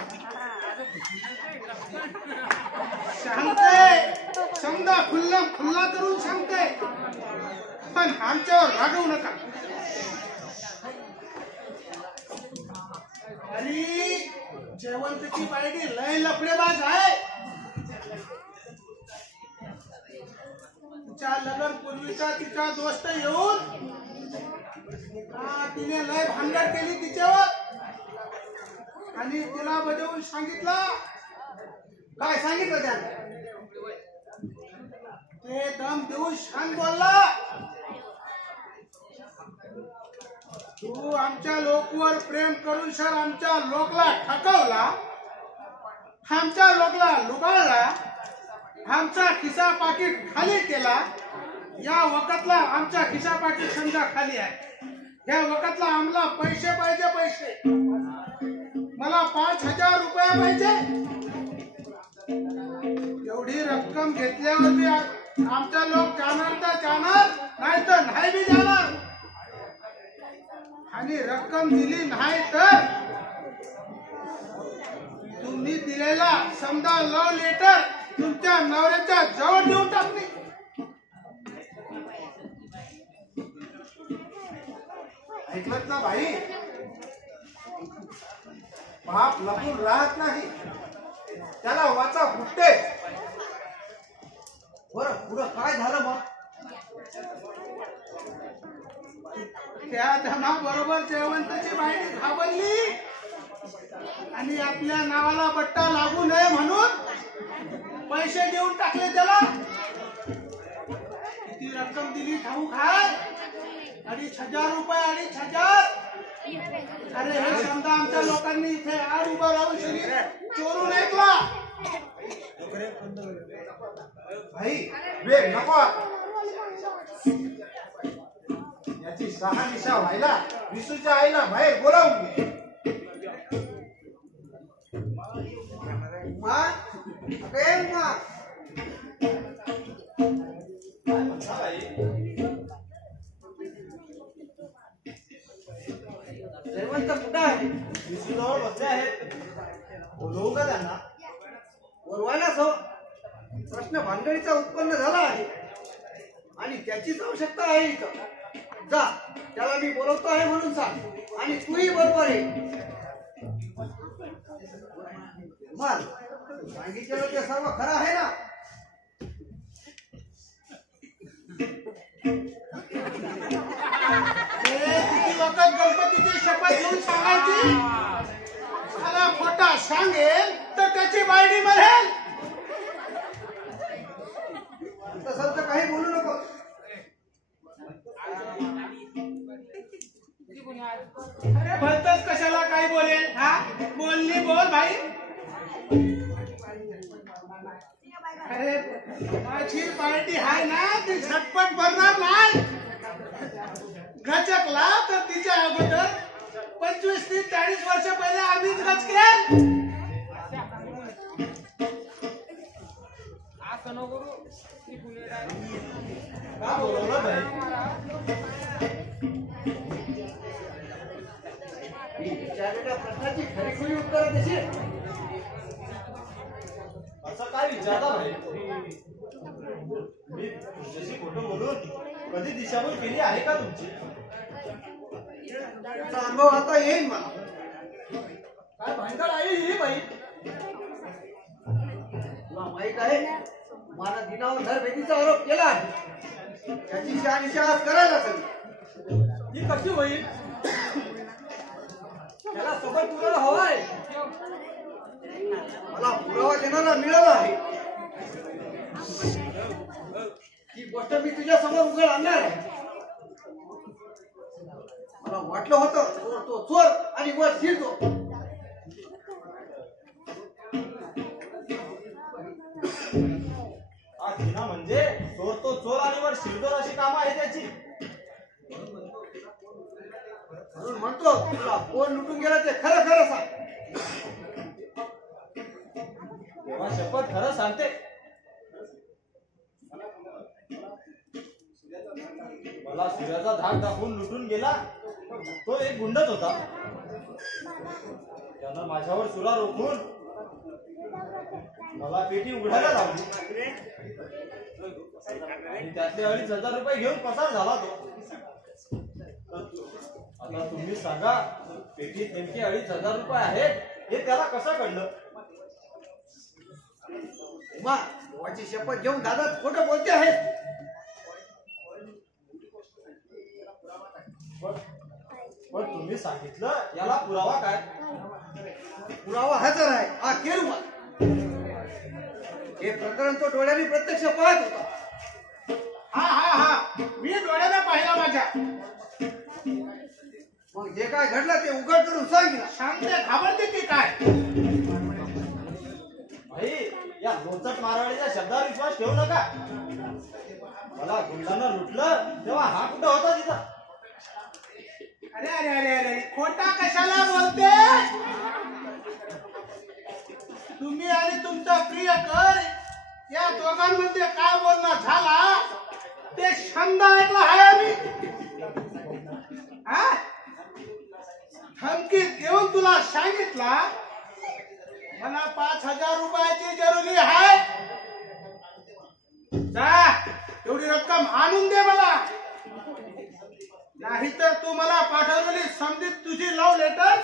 सांगते समजा खुल्ला करून सांगते, पण आमच्यावर रागवू नका. अरे जयवंतची बायडी लय लफडेबाज आहे. तिच्या लग्न पूर्वीचा तिचा दोस्त येऊन तिने लय भांडण केली तिच्यावर आणि तिला बजावून सांगितलं. काय सांगितलं त्याने? ते दम देऊन छान बोलला. तू आमच्या लोकवर प्रेम करून सर आमच्या लोकला ठकवला, आमच्या लोकला लुबाडला, आमचा खिसा पाकिट खाली केला. या वखतला आमचा खिसा पाकिट समजा खाली आहे. या वखतला आम्हाला पैसे पाहिजे. पैसे मला 5,000 रुपये पाहिजे. एवढी रक्कम घेतल्यावर मी आमचा लोक जाणार तर जाणार, नाही तर नाही बी जाणार. आणि रक्कम दिली नाही तर तुम्ही दिलेला समजा लव लेटर तुमच्या नवऱ्याच्या जवळ देऊन टाकणे. ऐकलत ना भाई? बाप लपून राहत नाही, त्याला वाचा फुटते. बरं पुढं काय झालं मग? त्या धनाबरोबर जयवंतची बायडी घाबरली आणि आपल्या नावाला बट्टा लागू नये म्हणून पैसे देऊन टाकले त्याला. किती रक्कम दिली ठाऊक आहे? 2,500 रुपये. 2,500. अरे हे समजा आमच्या लोकांनी इथे आड उभं राहून शरीर चोरून ऐकला. भाई वेळ नको. याची 6 निशा व्हायला विसूच्या आईला बाहेर बोलावून घे. उमा, अरे उमा, जयवंत कुठं आहे? विसूजवळ बसले आहेत. बोलवू का त्यांना? बोलवायलाच हो. प्रश्न भानगडीचा उत्पन्न झाला आहे आणि त्याचीच आवश्यकता आहे इथं. जा, त्याला मी बोलवतो आहे म्हणून सांग आणि तूही बरोबर आहे. मग सांगितलेलं ते सर्व खरं आहे ना? किती वखत गणपतीची शपथ घेऊन सांगायची? मला खोटा सांगेल तर त्याची बायडी मरेल. तसं तर काही बोलू नको. अरे भलतच कशाला काय बोलेल? हा बोलली बोल भाई. अरे माझी पार्टी आहे ना, ती झटपट भरणार नाही. गचकला तर तिच्या अगोदर 25 ते 40 वर्ष पहिले आम्हीच गचकेल. का बोलवलं भाई? विचारलेल्या प्रश्नाची खरीखुरी उत्तर देशील. असं काय विचारता भाई? मी तुमच्याशी खोटं बोलून कधी दिशाभूल केली आहे का तुमची? त्याचा अनुभव आता येईल मला. काय भानगड आहे ही बाई? तुला माहित आहे मला दिनावर घरभेटीचा आरोप केला आहे. त्याची शहानिशा आज करायला हवी. ही कशी होईल? त्याला सबळ पुरावा हवाय. मला पुरावा देणारा मिळाला आहे. ही गोष्ट मी तुझ्या समोर उघड आणणार आहे. मला वाटलं होतं चोर तो चोर आणि वर शिरतो. दिना म्हणजे चोर तो चोर आणि वर शिरदोर अशी कामं आहे त्याची. म्हणून म्हणतो तुला कोण लुटून गेला ते खरं खरं सांग. तेव्हा शपथ खरं सांगते. मला सूर्याचा धाक दाखवून लुटून गेला तो एक गुंडच होता. त्यानं माझ्यावर सुरा रोखून मला पेटी उघडायला लावली आणि त्यातले 2,500 रुपये घेऊन पसार झाला तो. आता तुम्ही सांगा पेटीत नेमके 2,500 रुपये आहेत हे त्याला कसं कळलं? उमा देवाची शपथ घेऊन दादा खोटं बोलते आहेत. पण तुम्ही सांगितलं याला पुरावा काय? पुरावा हजर आहे. हा केरुबा. हे प्रकरण तो डोळ्यांनी प्रत्यक्ष पाहत होता. हा मी डोळ्याने पाहिला माझ्या. मग जे काय घडलं ते उघड करून सांगितलं. शांते घाबरते की काय? भाई या लोचट मारवाडीच्या शब्दावर विश्वास ठेवू नका. मला गुंडानं लुटलं तेव्हा हा कुठं होता तिथं? अरे अरे अरे अरे खोटा कशाला बोलते? तुम्ही आणि तुमचा प्रियकर या दोघांमध्ये काय बोलणं झाला ते छंद ऐकला आहे आम्ही. धमकी देऊन तुला सांगितला मला 5,000 रुपयाची जरुरी आहे. जा तेवढी रक्कम आणून दे मला. नाहीतर तू मला पाठवलेली समजीत तुझी लव्ह लेटर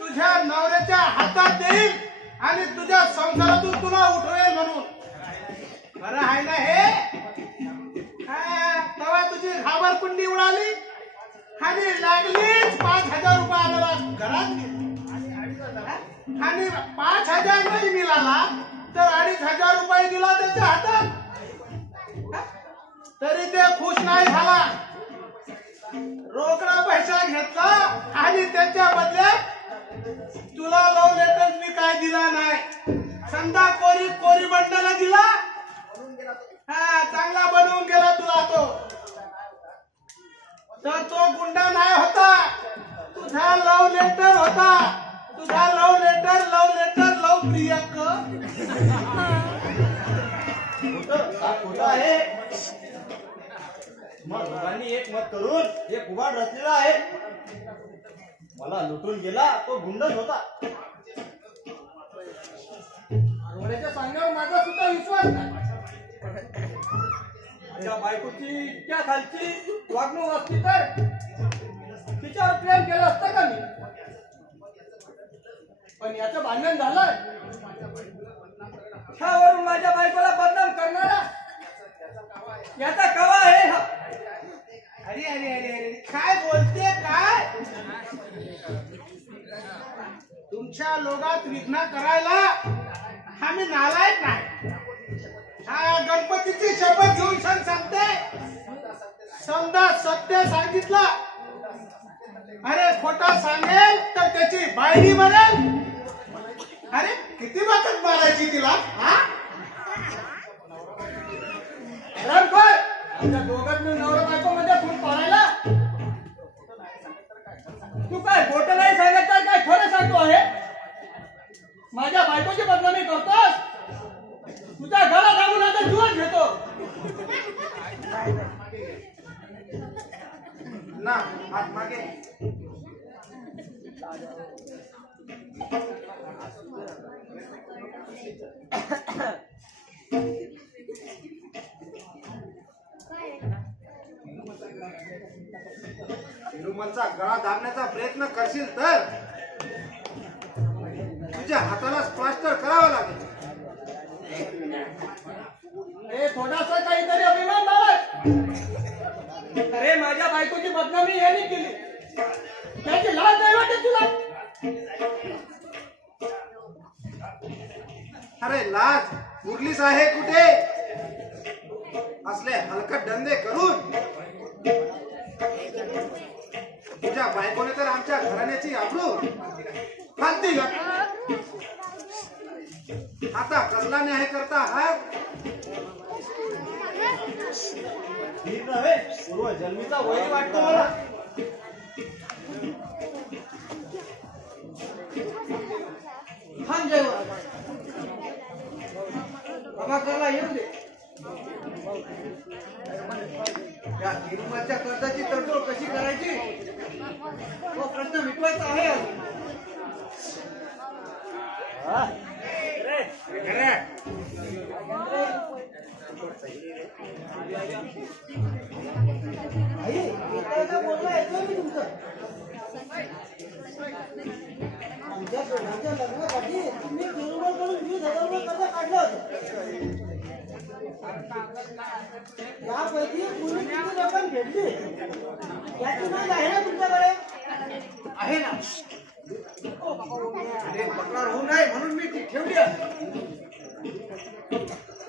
तुझ्या नवऱ्याच्या हातात देईल आणि तुझ्या संसारातून तुला उठवेल म्हणून. बरं आहे ना हे? तेव्हा तुझी घाबरकुंडी उडाली आणि लागलीच 5,000 रुपये आम्हाला घरात गेली आणि 5,000 नाही मिळाला तर 2,500 रुपये दिला त्याच्या हातात तरी ते खुश नाही झाला. रोकडा पैसा घेतला आणि त्याच्या बदल्यात तुला लव्ह लेटर मी काय दिला नाही. समजा कोरी बंडाला दिला. चांगला बनवून गेला तुला तो. तर तो गुंडा नाही होता. तुझा लव्ह लेटर होता. तुझा लव्ह लेटर प्रियंक. खोटं आहे. मग दोघांनी एक मत करून एक उभाट रचलेला आहे. मला लुटून गेला तो गुंडच होता. आरोग्याच्या सांगण्यावर माझा सुद्धा विश्वास नाही. माझ्या बायकोची इतक्या खालची वागणूक असती तर तिच्यावर प्रेम केलं असतं का मी? पण याचं भांडण झालं. ह्यावरून माझ्या बायकोला बदनाम करणारा याचा कवा आहे हा? अरे अरे अरे अरे काय बोलते काय? तुमच्या लोगात विघ्न करायला आम्ही नालायक नाही. हा गणपतीची शपथ घेऊन सांगते समजा सत्य सांगितलं. अरे खोटा सांगेल तर त्याची बायडी बनेल. अरे किती बचत मारायची तिला? आमच्या दोघांनी नवरा बायको मध्ये फूट पडायला तू काय खोटं नाही सांगत काय खरं सांगतो आहे? माझ्या बायकोची बदनामी करतोस. तुझा गळा दाबून आता जीवन घेतो ना हात मागे. तिरुमलचा गळा दाबण्याचा प्रयत्न करशील तर तुझ्या हाताला प्लास्टर करावं लागेल. हे थोडासा काहीतरी अभिमान बाळग. अरे माझ्या बायकोची बदनामी यांनी केली, त्याची लाज नाही वाटत तुला? अरे लाज उरलीच आहे कुठे? असले हलकट धंदे करून तुझ्या बायकोने तर आमच्या घराण्याची आबरू फालती घातली. आता कसला न्याय करता आहात? ठीक नव्हे, पूर्व जन्मीचा वैरी वाटतो मला. थांब जयवर, प्रभाकरला येऊ दे. या तिरुमलच्या कर्जाची तडजोड कशी करायची तो प्रश्न मिटवायचा आहे. आई, येताना बोलणं ऐकलं मी तुमचं. आमच्या दोघांच्या लग्नासाठी तुम्ही तिरुमलकडून 20,000 रुपये कर्ज काढलं होतं. यापैकी पूर्वी किती रक्कम घेतली याची नोंद आहे ना तुमच्याकडे? आहे ना. अरे तक्रार होऊ नये म्हणून मी ती ठेवली आहे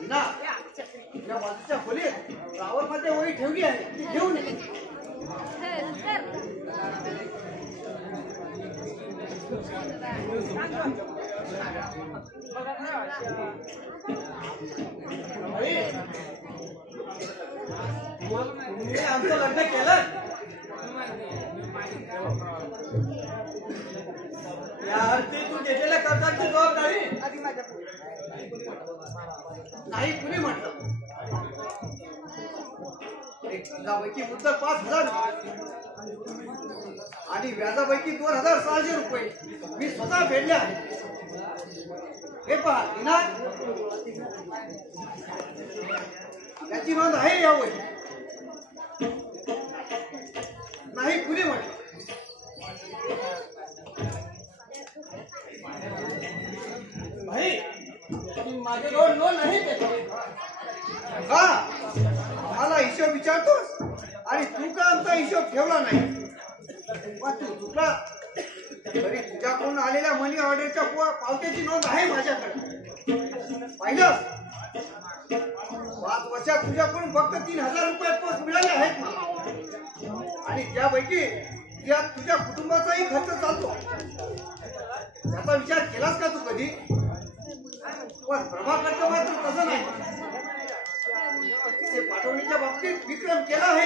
ना. या बाजूच्या खोलीत ड्रॉवरमध्ये वही ठेवली आहे, ती घेऊन ये. तुम्ही आमचं लग्न केलं, या अर्थी तू घेतलेल्या कर्जाची जबाबदारी नाही कुणी म्हटलं. एक कर्जापैकी मुद्दल 5,000 आणि व्याजापैकी 2,600 रुपये मी स्वतः फेडले आहे. हे पहा ना, याची नोंद आहे या वही. नाही कुणी म्हटलं. भाई माझ्याजवळ लोन नाही का? मला हिशोब विचारतोस आणि तू का आमचा हिशोब ठेवला नाही? पण तू चुकला तरी तुझ्याकडून आलेल्या मनी ऑर्डरच्या पावत्याची नोंद आहे माझ्याकडे. पाहिलं, 5 वर्षात तुझ्याकडून फक्त 3,000 रुपये पोस्ट मिळाले आहेत मला. आणि त्यापैकी तुझ्या कुटुंबाचाही खर्च चालतो. याचा विचार केलास का तू कधी? पण प्रभाकरचं मात्र तसं नाही. ते पाठवणीच्या बाबतीत विक्रम केला आहे.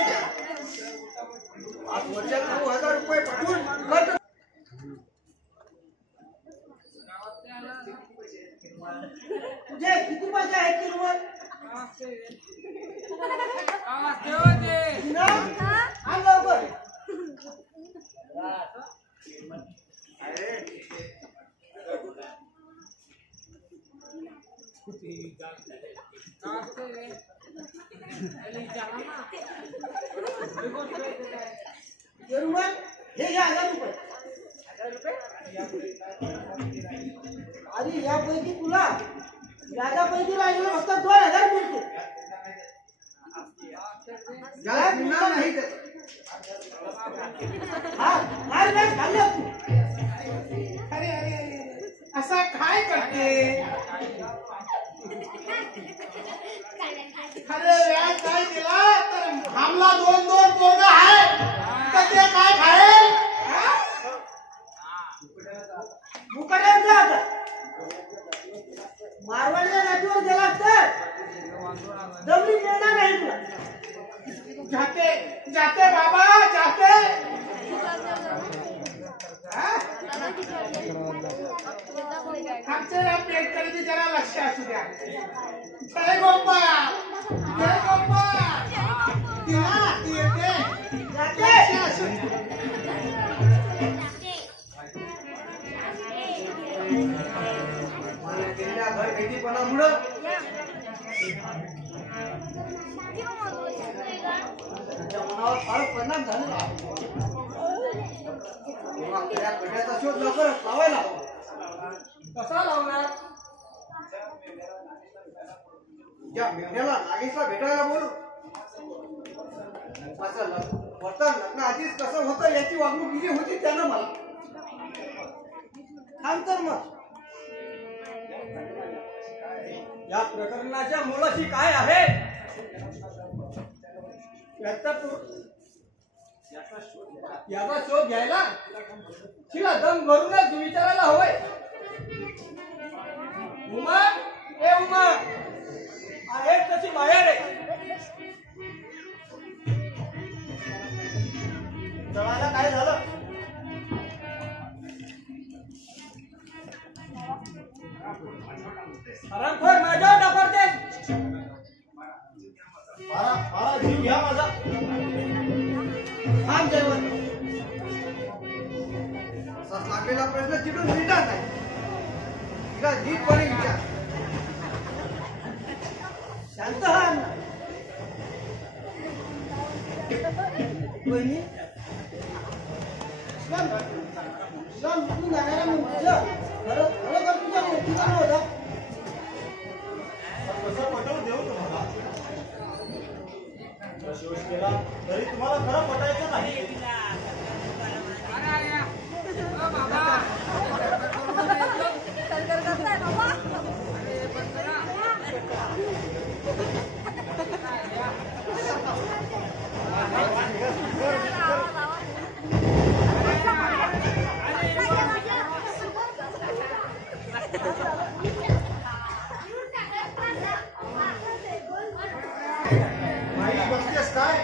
5 वर्षात 9,000 रुपये पाठवून खर्च. तुझे किती पैसे आहेत तिरुमल? आण लवकर. तिरुमल, हे घ्या 1,000 रुपये. आणि यापैकी तुला व्याजापैकी राहिलेलं फक्त 2,000 मिळते. नाही अरे अरे अरे असा काय करते? अरे व्याज काय दिला तर आमला 2-2 पोरगा आहे तर ते काय खाईल? मुकाट्यावर जा आता. मारवाडीच्या नातीवर गेला तर जमली मिळणार नाही तुला. जाते जाते बाबा जाते. आमच्या पेटकडे जरा लक्ष असू द्या. जय गोपाळ, जय गोपाळ. ती येते जाते असू द्या. मला केलेल्या घर भेटी त्याच्या मनावर फार परिणाम झालेला आहे. तेव्हा त्या गड्याचा शोध लवकरच लावायला हवा. कसा लावणार? त्या मेंढ्याला नागेशला भेटायला बोलू. असं वर्तन लग्न आधीच कसं होतं याची वागणूक दिली होती त्यानं मला. थांब तर मग. या प्रकरणाच्या मुळाशी काय आहे याचा शोध घ्यायला तिला दम भरूनच विचारायला हवंय. उमा, ए उमा, आहे तशी बाहेर आहे. जवायला काय झालं? हरामखोर माझ्यावर डापरते. मारा जीव घ्या माझा. थांब जयवंत. असा लागलेला प्रश्न चिडून मिळणार नाही. तिला नीटपणे विचार. शांत हा अण्णा. बहिणी इस्लाम तू जाणारा मुलगा खरोखर तुझा मोठीचा नव्हता. कसं पटवून देऊ तुम्हाला? शोष केला तरी तुम्हाला खरं पटायचं नाही. बाई बघतेस काय?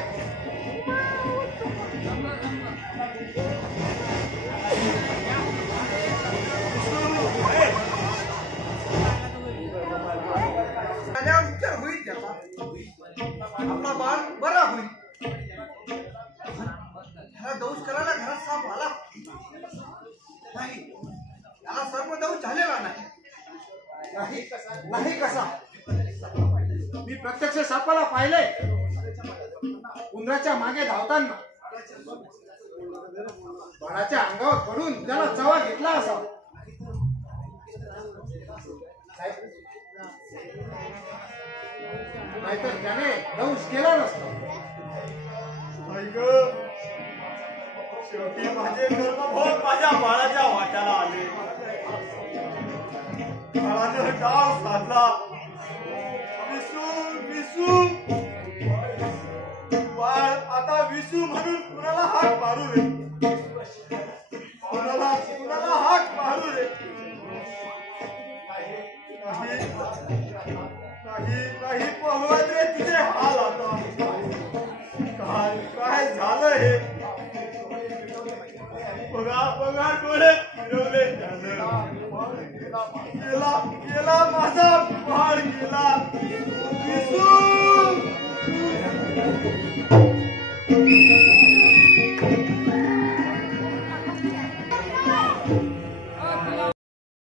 आल्यावर विचार होईल त्याचा. आपला बाळ बरा होईल. त्याला दौश करायला घरात साप आला नाही. त्याला सर्व दौश झालेला नाही. नाही कसा? मी प्रत्यक्ष सापाला पाहिलंय. उंदराच्या मागे धावताना बाळाच्या अंगावर पडून त्याला चवा घेतला असा. नाहीतर त्याने दंश केला नसता. शेवटी माझे कर्मभोग माझ्या बाळाच्या वाट्याला आले. बाळानं डाव साधला. विसू बाळ आता विसू म्हणून कुणाला हाक मारू नये.